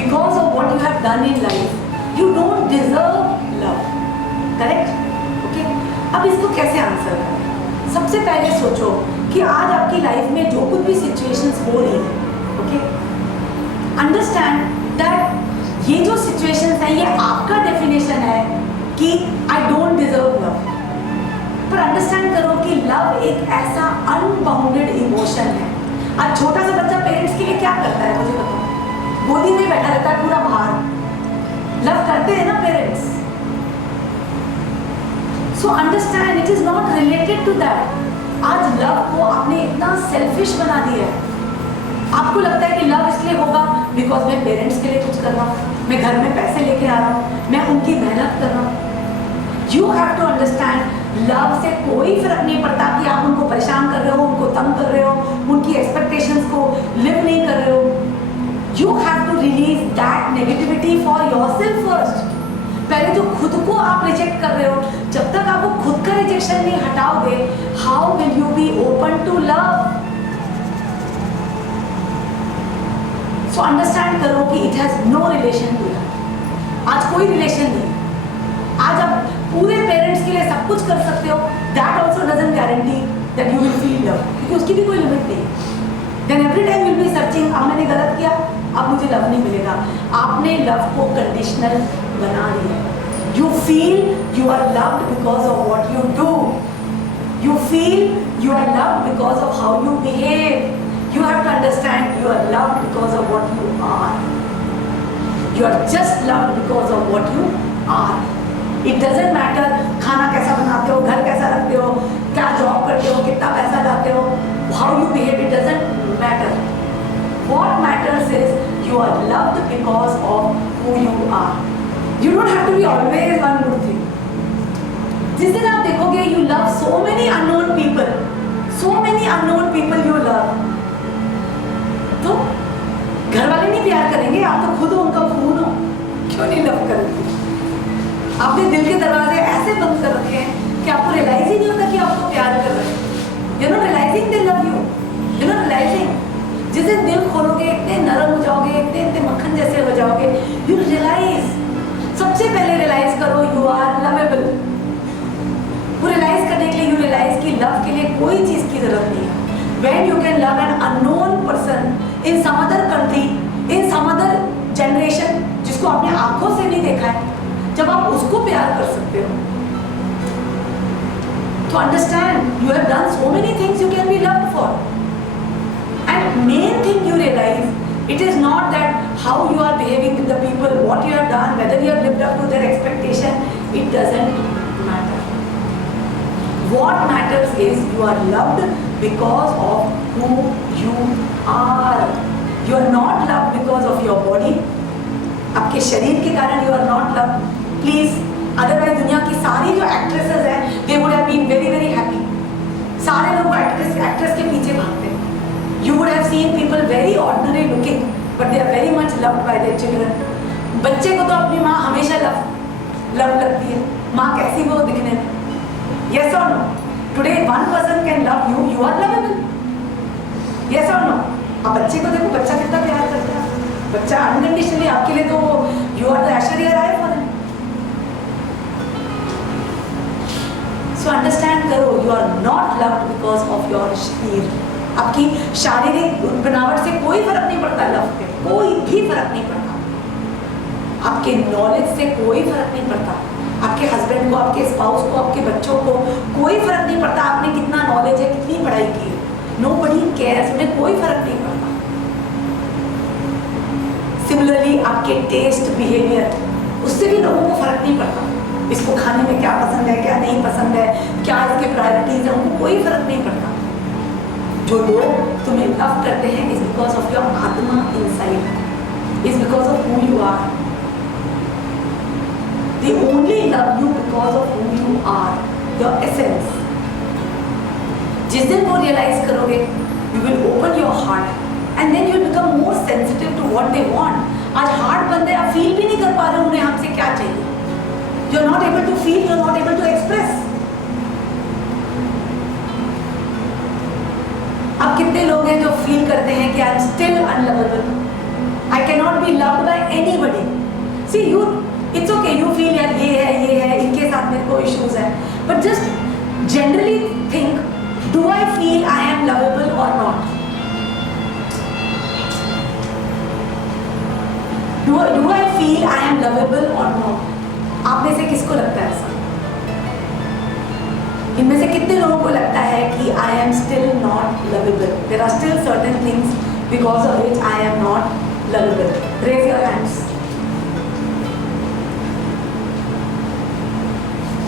because of what you have done in life, you don't deserve love. Correct? Okay? अब इसको कैसे आंसर करें? सबसे पहले सोचो कि आज आपकी लाइफ में जो कुछ भी सिचुएशंस हो रही हैं, ओके, अंडरस्टैंड दैट ये जो सिचुएशंस हैं, ये आपका डेफिनेशन है कि आई डोंट डिजर्व लव। पर अंडरस्टैंड करो कि लव एक ऐसा अनबाउंडेड इमोशन है। आज छोटा सा बच्चा पेरेंट्स के लिए क्या करता है मुझे बताओ? गोदी में बैठा रहता है पूरा बाहर। लव करते हैं ना parents? So understand it is not related to that. आज लव को आपने इतना सेल्फिश बना दिया है। आपको लगता है कि लव इसलिए होगा बिकॉज मैं पेरेंट्स के लिए कुछ कर रहा हूँ, मैं घर में पैसे लेके आ रहा हूँ, मैं उनकी मेहनत कर रहा हूँ। You have to understand, love से कोई फर्क नहीं पड़ता कि आप उनको परेशान कर रहे हो, उनको तंग कर रहे हो, उनकी एक्सपेक्टेशंस को लिव नहीं कर रहे हो। You have to release that negativity for yourself first. पहले जो खुद को आप रिजेक्ट कर रहे हो, जब तक आप वो खुद का रिजेक्शन नहीं हटाओगे, how will you be open to love? So understand करो कि it has no relation to love. आज कोई रिलेशन नहीं। आज आप पूरे पेरेंट्स के लिए सब कुछ कर सकते हो, that also doesn't guarantee that you will feel love, क्योंकि उसकी भी कोई लिमिट नहीं। Then every time will be searching, अब मैंने गलत किया, अब मुझे लव नहीं मिलेगा। आपने लव को कंडीशनल बना दिया। You feel you are loved because of what you do, you feel you are loved because of how you behave. You have to understand you are loved because of what you are. You are just loved because of what you are. It doesn't matter खाना कैसा बनाते हो, घर कैसा रखते हो, क्या जॉब करते हो, कितना पैसा लाते हो, how you behave, it doesn't matter. What matters is you are loved because of who you are. You don't have to be always one good thing. जिस दिन आप देखोगे you love so many unknown people you love, तो आपने दिल के दरवाजे ऐसे बंद कर रखे हैं कि आपको रियलाइज ही नहीं होता कि आपको प्यार कर रहे हैं। You no realising they love you, you no realising. जिस दिन दिल खोलोगे इतने नरम हो जाओगे, इतने इतने मक्खन जैसे हो जाओगे, यू रियलाइज, सबसे पहले रियलाइज करो यू आर लवेबल। वो रियलाइज करने के लिए, यू रियलाइज कि लव के लिए कोई चीज़ की जरूरत नहीं है। When you can love an unknown person in some other country, in some other generation, जिसको आपने आंखों से नहीं देखा है, जब आप उसको प्यार कर सकते हो, तो understand you have done so many things you can be loved for. And main thing you realize, it is not that how you are behaving with the people, what you have done, whether you have lived up to their expectation, it doesn't matter. What matters is you are loved because of who you are. You are not loved because of your body. आपके शरीर के कारण you are not loved. Please, otherwise दुनिया की सारी जो actresses हैं, they would have been very very happy. सारे लोग actress के पीछे भागते हैं. You would have seen people very ordinary looking, but they are very much loved by their children. बच्चे को तो अपनी माँ हमेशा love लगती है. माँ कैसी वो दिखने में. Yes or no? Today one person can love you, you are lovable. Yes or no? अब बच्चे को देखो, बच्चा कितना प्यार करता है. बच्चा अनकंडीशनली आपके लिए तो you are the Aishwarya Rai for him. So understand करो, you are not loved because of your शरीर. आपकी शारीरिक बनावट से कोई फर्क नहीं पड़ता लव पे, कोई भी फर्क नहीं पड़ता. आपके नॉलेज से कोई फर्क नहीं पड़ता. आपके हस्बैंड को, आपके स्पाउस को, आपके बच्चों को कोई फर्क नहीं पड़ता आपने कितना नॉलेज है, कितनी पढ़ाई की है. Nobody cares, उन्हें कोई फर्क नहीं पड़ता. सिमिलरली आपके टेस्ट, बिहेवियर, उससे भी लोगों को फर्क नहीं पड़ता. इसको खाने में क्या पसंद है, क्या नहीं पसंद है, क्या इसके प्रायोरिटीज है, उनको कोई फर्क नहीं पड़ता. जो लोग तुम्हें लव करते हैं इज बिकॉज ऑफ योर आत्मा inside, is because of who you are. They only love you because of who you are, your essence. जिस दिन वो realize करोगे, you will open your heart and then you will become more sensitive to what they want. आज heart बंद है, आप feel भी नहीं कर पा रहे उन्हें हमसे क्या चाहिए. You are not able to feel, you are not able to express. अब कितने लोग हैं जो feel करते हैं कि I am still unlovable. I cannot be loved by anybody. See you. It's okay, you feel यार ये है, इनके साथ मेरे को issues है, but just generally think, do I feel I am lovable or not? Do I feel I am lovable or not? आप में से किसको लगता है ऐसा? इनमें से कितने लोगों को लगता है कि I am still not lovable? There are still certain things because of which I am not lovable. Raise your hands.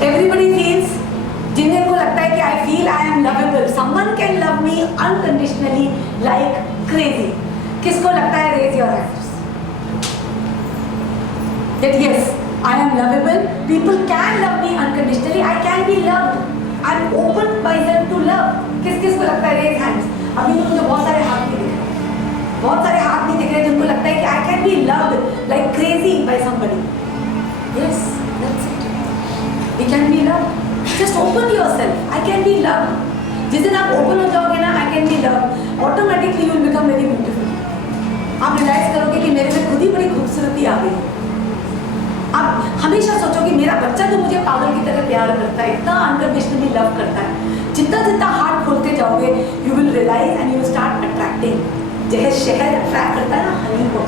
Everybody feels, जिन्हें को लगता है कि I feel I am lovable. Someone can love me unconditionally like crazy. किसको लगता है? Raise your hands. That yes, I am lovable. People can love me unconditionally. I can be loved. I am open myself to love. किस-किस को लगता है? Raise hands. अभी तो मुझे बहुत सारे हाथ नहीं दिख रहे. बहुत सारे हाथ नहीं दिख रहे जिनको लगता है कि I can be loved like crazy by somebody. Yes, that's it. You can be loved. Just open yourself. I can be loved. जिस दिन आप open हो जाओगे ना, I can be loved. Automatically you will become very beautiful. आप realize करोगे कि मेरे में खुद ही बड़ी खूबसूरती आ गई. आप हमेशा सोचो कि मेरा बच्चा तो मुझे पागल की तरह प्यार करता है, इतना unconditionally love करता है. जितना हार्ट खोलते जाओगे, you will realize and you will start attracting. जैसे शहद attract करता है ना honey को,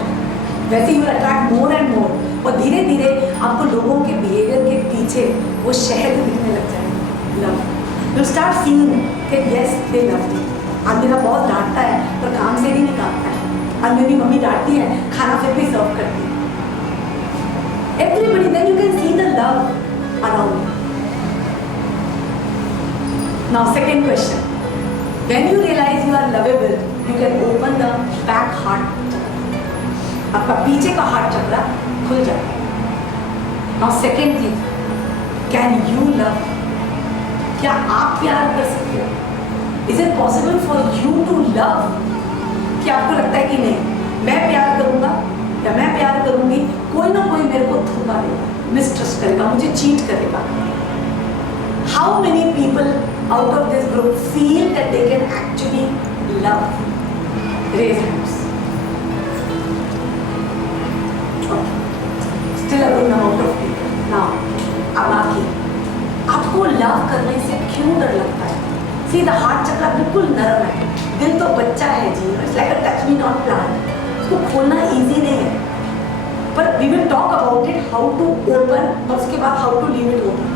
वैसे you will attract more and more. और धीरे धीरे आपको लोगों के बिहेवियर के पीछे वो शहद दिखने लग जाएगा. लव, यू स्टार्ट सीइंग कि यस दे लव मी. आज मेरा बॉस डांटता है पर काम से भी निकालता है. आज मेरी मम्मी डांटती है, खाना फिर भी सर्व करती है. Everybody, then you can see the love around. Now, second question. When you realize you are lovable, you can open the back heart. आपका पीछे का हार्ट चक्रा खुल जाता है. Now, second thing, can you love? क्या आप प्यार कर सकते हो? Is it possible for you to love? कि आपको लगता है कि नहीं, मैं प्यार करूँगा या मैं प्यार करूँगी, कोई ना कोई मेरे को धोखा देगा, मिसट्रस्ट करेगा, मुझे चीट करेगा। How many people out of this group feel that they can actually love? Raise hands. Still a good amount of people. Now अब आगे आपको लव करने से क्यों डर लगता है? सी द हार्ट चक्र बिल्कुल नरम है, दिल तो बच्चा है जी, it's like a touch me not plant, उसको खोलना इजी नहीं है। पर we will talk about it, how to open, और उसके बाद how to leave it open.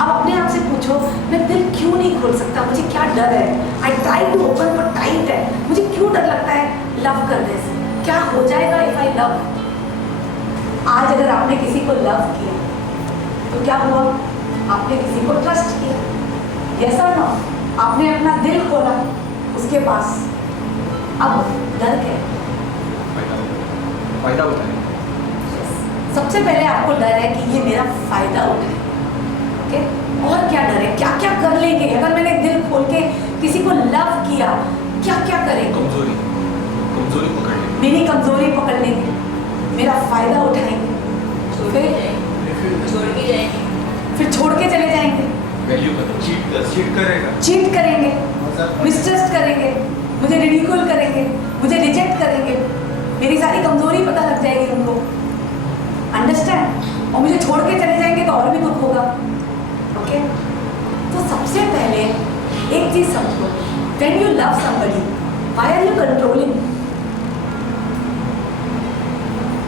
अब अपने आप से पूछो, मैं दिल क्यों नहीं खोल सकता? मुझे क्या डर है? I try to open but tight है। मुझे क्यों डर लगता है लव करने से? क्या हो जाएगा इफ आई लव? आज अगर आपने किसी को लव किया तो क्या हुआ? आपने किसी को ट्रस्ट किया, यस और नो? आपने अपना दिल खोला उसके पास। अब डर क्या है? फायदा उठाएं। सबसे पहले आपको डर है कि ये मेरा फायदा उठाए, ओके? और क्या डर है? क्या क्या कर लेंगे अगर मैंने दिल खोल के किसी को लव किया? क्या क्या करेंगे? कमजोरी पकड़ लेंगे, मेरी कमजोरी पकड़ लेंगे, मेरा फायदा उठाएंगे, फिर छोड़ के चले जाएंगे, वैल्यू करें, चीट करेंगे, मिसट्रस्ट करेंगे, मुझे रिडिक्यूल करेंगे, मुझे रिजेक्ट करेंगे, मेरी सारी कमजोरी पता लग जाएगी उनको, अंडरस्टैंड? और मुझे छोड़ के चले जाएंगे तो और भी दुख होगा, ओके? तो सबसे पहले एक चीज समझो, when you love somebody, why are you controlling?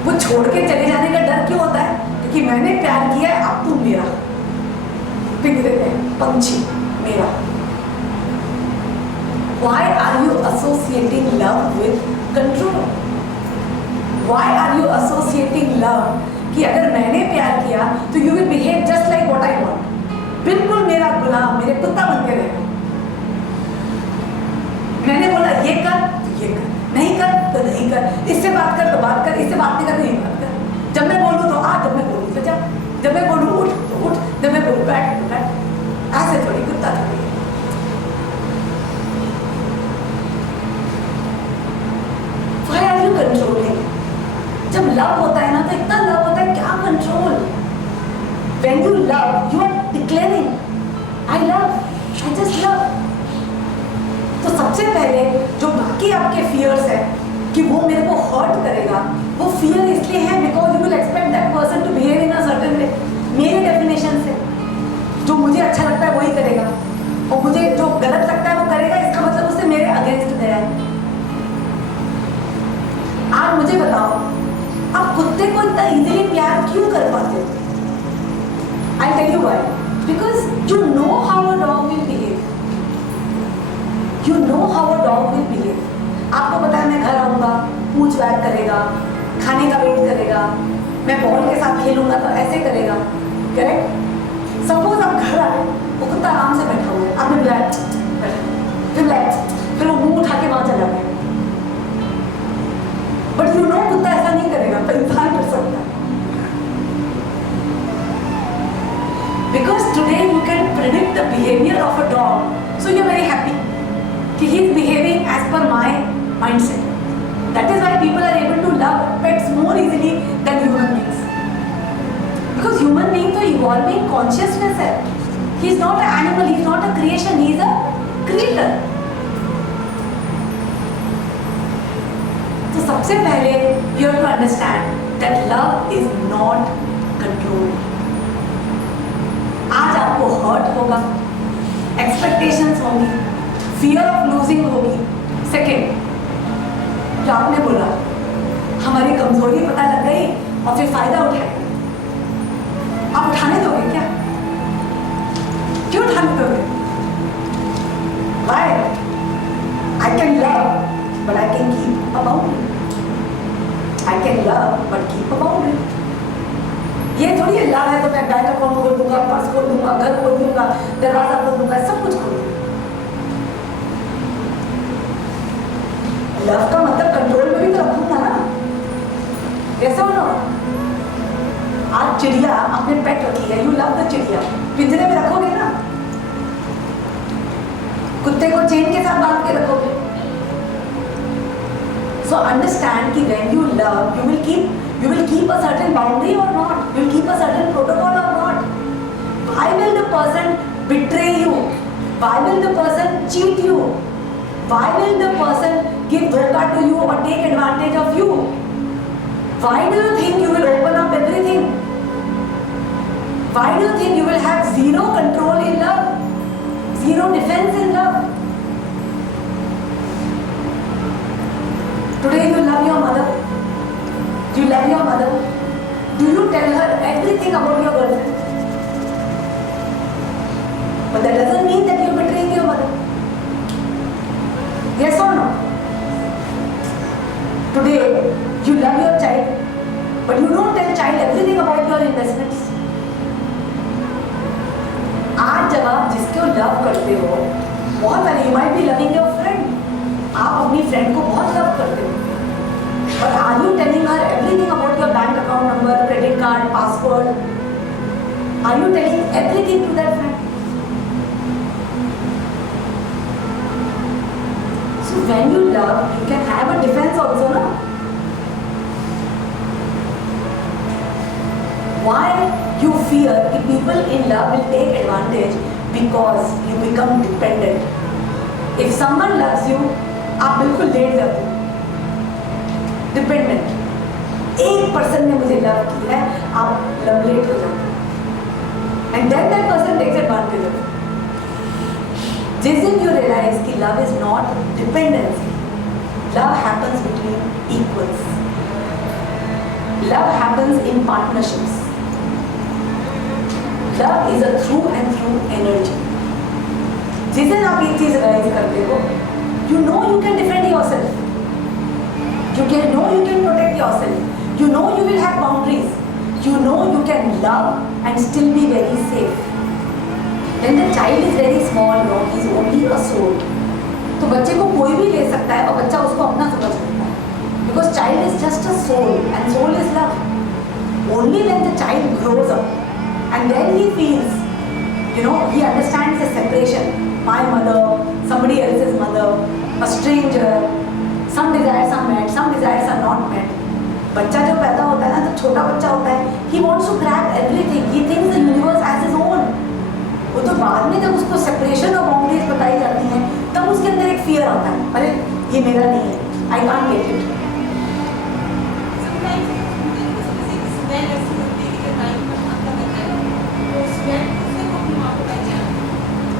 वो छोड़ के चले जाने का डर क्यों होता है? क्योंकि मैंने प्यार किया है, अब तू मेरा। पिंजरे में पंछी मेरा। Why are you associating love with control? Why are you associating love कि अगर मैंने प्यार किया तो you will behave just like what I want? बिल्कुल मेरा गुलाम, मेरे कुत्ता बन के रहे। मैंने बोला ये कर तो ये कर, नहीं कर तो नहीं कर, इससे बात कर तो बात कर, इससे बात नहीं कर तो नहीं बात कर। जब मैं बोलूँ तो आ, जब मैं बोलूँ तो जा, जब मैं बोलूँ उठ तो उठ, जब मैं बोलूँ बैठ तो बैठ। ऐसे थोड़ी, कुत्ता थोड़ी। Why are you controlling? जब लव होता है ना तो इतना लव होता है, क्या control? When you love, you are declaring, I love, I just love. तो सबसे पहले जो बाकी आपके फियर्स है कि वो मेरे को हर्ट करेगा, वो फियर इसलिए है because you will expect that person to behave in a certain way. मेरे डेफिनेशन से जो मुझे अच्छा लगता है वही करेगा, और मुझे जो गलत लगता है वो करेगा, इसका मतलब उससे मेरे अगेंस्ट गया है। आप मुझे बताओ, आप कुत्ते को इतना इजीली प्यार क्यों कर पाते हो? I tell you why, because you know how a dog will behave. You know how a dog will behave. आपको पता है मैं घर आऊँगा, पूछ वैग करेगा, खाने का वेट करेगा, मैं बॉल के साथ खेलूंगा तो ऐसे करेगा, करेक्ट? सपोज आप घर आए, वो कुत्ता आराम से बैठा हुआ है, आपने बुलाया, फिर वो मुंह उठा के वहाँ चला गया। बट यू नो कुत्ता ऐसा नहीं करेगा, पर इंसान कर सकता है। Because today you can predict the behavior of a dog, so you are very happy कि he is behaving as per my mindset. That is why people are able to love pets more easily than human beings. Because human being तो evolving consciousness है. He is not an animal, he is not a creation, he is a creator. तो सबसे पहले you have to understand that love is not control. आज आपको हर्ट होगा, एक्सपेक्टेशंस होंगी, फियर ऑफ लूजिंग होगी। सेकेंड, जो आपने बोला हमारी कमजोरी पता लग गई और फिर फायदा उठाए, आप उठाने दोगे क्या? क्यों उठाने दोगे? Why? I can love, but I can keep a boundary. I can love, but keep a boundary. ये थोड़ी लव है तो मैं बैंक अकाउंट खोल दूंगा, पर्स खोल दूंगा, घर खोल दूंगा, दरवाजा खोल दूंगा, सब कुछ खोल दूंगा। लव का मतलब कंट्रोल में भी तो रखूंगा ना, ऐसा हो ना? आज चिड़िया आपने पेट रखी है, यू लव द चिड़िया, पिंजरे में रखोगे ना? कुत्ते को चेन के साथ बांध के रखोगे? So understand कि when you love, you will keep You will keep a certain boundary or not? You will keep a certain protocol or not? Why will the person betray you? Why will the person cheat you? Why will the person give dhoka to you or take advantage of you? Why do you think you will open up everything? Why do you think you will have zero control in love? Zero defense in love? Today you love your mother. Do you love your mother? Do you tell her everything about your girlfriend? But that doesn't mean that you're betraying your mother. Yes or no? Today, you love your child, but you don't tell child everything about your investments. आज जब आप जिसको लव करते हो, बहुत सारे you might be loving your friend. आप अपनी फ्रेंड को बहुत लव करते हो. But are you telling her everything about your bank account number, credit card, password? Are you telling everything to that friend? So when you love, you can have a defense also, no? Why you fear that people in love will take advantage? Because you become dependent. If someone loves you, आप बिल्कुल लेट जाते हो. Dependent. एक person ने मुझे love किया है, आप लेट हो जाते हो. And then that person takes advantage of it. जिस दिन you realize कि love is not dependency, love happens between equals. Love happens in partnerships. Love is a through and through energy. जिस दिन आप एक चीज realize करते हो, you know you can defend yourself. You can protect yourself. You know you will have boundaries. You know you can love and still be very safe. When the child is very small, no, he is only a soul. तो बच्चे को कोई भी ले सकता है और बच्चा उसको अपना समझ लेता है. Because child is just a soul and soul is love. Only when the child grows up and then he feels, he understands the separation. My mother, somebody else's mother, a stranger. Some desires are met, some desires are not met. बच्चा जो पैदा होता है ना, तो छोटा बच्चा होता है, he wants to grab everything. He thinks the universe as his own. वो तो बाद में जब उसको separation और boundaries बताई जाती हैं, तब उसके अंदर एक fear आता है. अरे ये मेरा नहीं है, I can't get it. Sometimes smell ऐसी होती है कि टाइम पर आता रहता है, तो smell उससे को भी माफ कर दिया.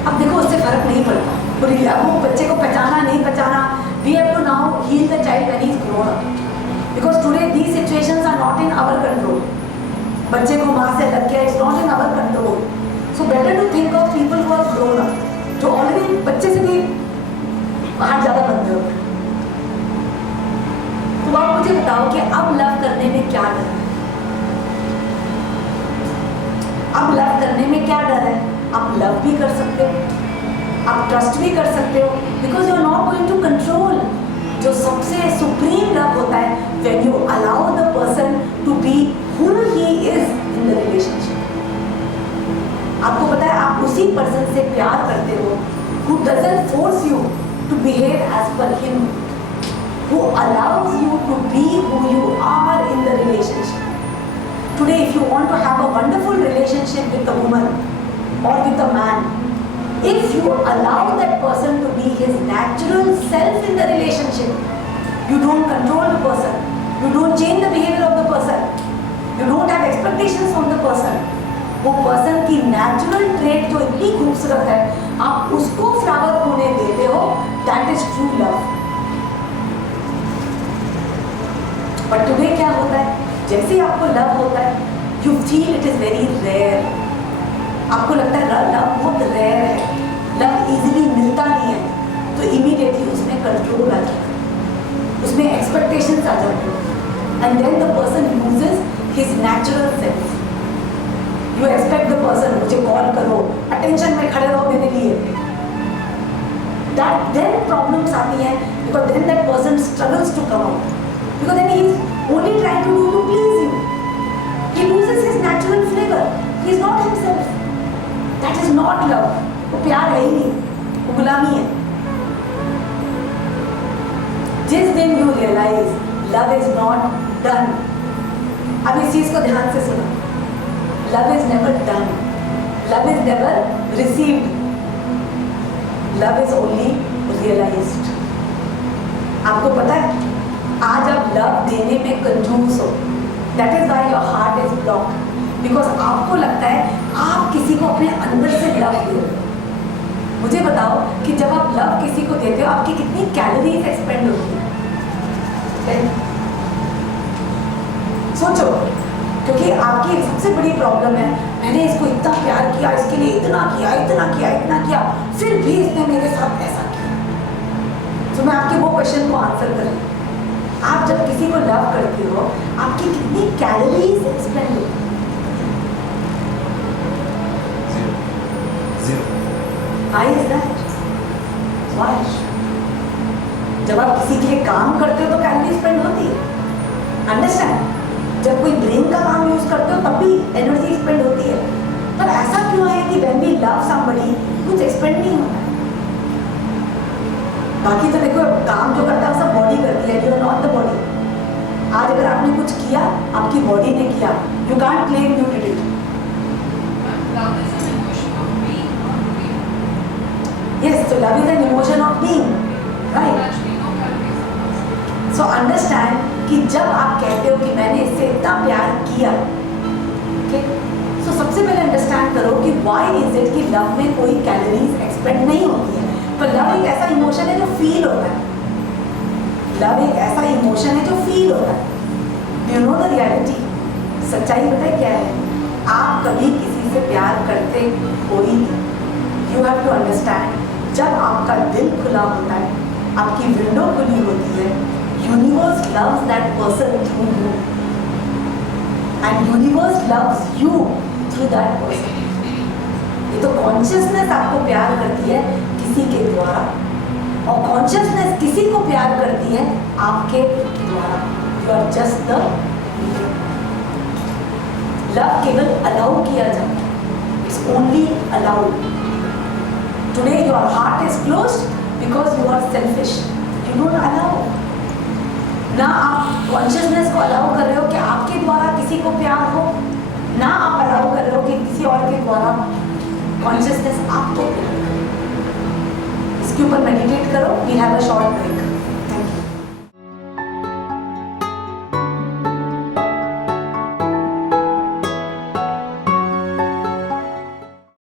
अब देखो उससे फर्क नहीं पड़ता. वो बच्चे को पहचाना नहीं पहचाना. We have to now heal the child when he is grown up. Because today these situations are not in our control. बच्चे को माँ से लग गया, it's not in our control. So better to think of people who are grown up, जो already बच्चे से भी हाथ ज़्यादा बंद हो. तो आप मुझे बताओ कि अब लव करने में क्या डर है? अब लव करने में क्या डर है? आप लव भी कर सकते हो, आप ट्रस्ट भी कर सकते हो, because you are not going to control. जो सबसे सुप्रीम लव होता है when you allow the person to be who he is in the relationship. आपको पता है आप उसी पर्सन से प्यार करते हो who doesn't force you to behave as per him, who allows you to be who you are in the relationship. Today if you want to have a wonderful relationship with the woman or with a man, if you allow that person to be his natural self in the relationship, you don't control the person, you don't change the behavior of the person, you don't have expectations from the person. वो person की natural trait जो इतनी खूबसूरत है, आप उसको फ्लावर होने देते हो, that is true love. But today क्या होता है? जैसे ही आपको love होता है, you feel it is very rare. आपको लगता है लव बहुत रेयर है, लव इजीली मिलता नहीं है, तो इमीडिएटली उसमें कंट्रोल आ जाता है, उसमें एक्सपेक्टेशंस आ जाती हैं, and then the person loses his natural self. You expect the person, मुझे कॉल करो, अटेंशन में खड़े रहो मेरे लिए. दैट देन प्रॉब्लम्स आती हैं, because then that person struggles to come out, because then he is only trying to do to please you. He loses his natural flavour, he is not himself. That is not love. वो प्यार है ही नहीं, वो गुलामी है. जिस दिन you realize love is not done, अब इस चीज को ध्यान से सुनो, love is never done, love is never received, love is only realised. आपको पता है, आज आप लव देने में कंजूस हो, that is why your heart is blocked, because आपको लगता है आप किसी को अपने अंदर से लव दे रहे हो। मुझे बताओ कि जब आप लव किसी को देते हो आपकी कितनी कैलोरीज एक्सपेंड होती है? सोचो, क्योंकि आपकी सबसे बड़ी प्रॉब्लम है, मैंने इसको इतना प्यार किया, इसके लिए इतना किया, इतना किया, इतना किया, फिर भी इसने मेरे साथ ऐसा किया। तो मैं आपके वो क्वेश्चन को आंसर कर रही हूँ। आप जब किसी को लव करते हो आपकी कितनी कैलोरीज एक्सपेंड होती है? Why is that? Why? जब आप किसी के लिए काम करते हो तो कैलोरी स्पेंड होती है, अंडरस्टैंड? जब कोई ब्रेन का काम यूज करते हो तब भी एनर्जी स्पेंड होती है। पर ऐसा क्यों है कि when we love somebody कुछ एक्सपेंड नहीं होता है? बाकी तो देखो काम जो करता है वो सब बॉडी करती है, you are not the body। आज अगर आपने कुछ किया, आपकी बॉडी ने किया, you can't claim you did it। Yes, so love is an emotion of being, right? So understand कि जब आप कहते हो कि मैंने इससे इतना प्यार किया, okay? So सबसे पहले अंडरस्टैंड करो कि why is it कि लव में कोई कैलोरीज एक्सपेंड नहीं होती है। पर लव एक ऐसा इमोशन है जो फील होता है, लव एक ऐसा इमोशन है जो फील होता है। यू नो द रियलिटी, सच्चाई पता है क्या है? आप कभी किसी से प्यार करते हो ही नहीं। यू हैव टू अंडरस्टैंड, जब आपका दिल खुला होता है, आपकी विंडो खुली होती है, universe loves that person through you and universe loves you through that person. ये तो कॉन्शियसनेस आपको प्यार करती है किसी के द्वारा, और कॉन्शियसनेस किसी को प्यार करती है आपके द्वारा। You are just the love केवल अलाउ किया जाता है, it's only allowed. Today your heart is closed because you are selfish. You don't allow. ना आप कॉन्शियसनेस को अलाउ कर रहे हो कि आपके द्वारा किसी को प्यार हो, ना आप अलाउ कर रहे हो कि किसी और के द्वारा कॉन्शियसनेस आपको प्यार करे। इसके ऊपर मेडिटेट करो। We have a short break.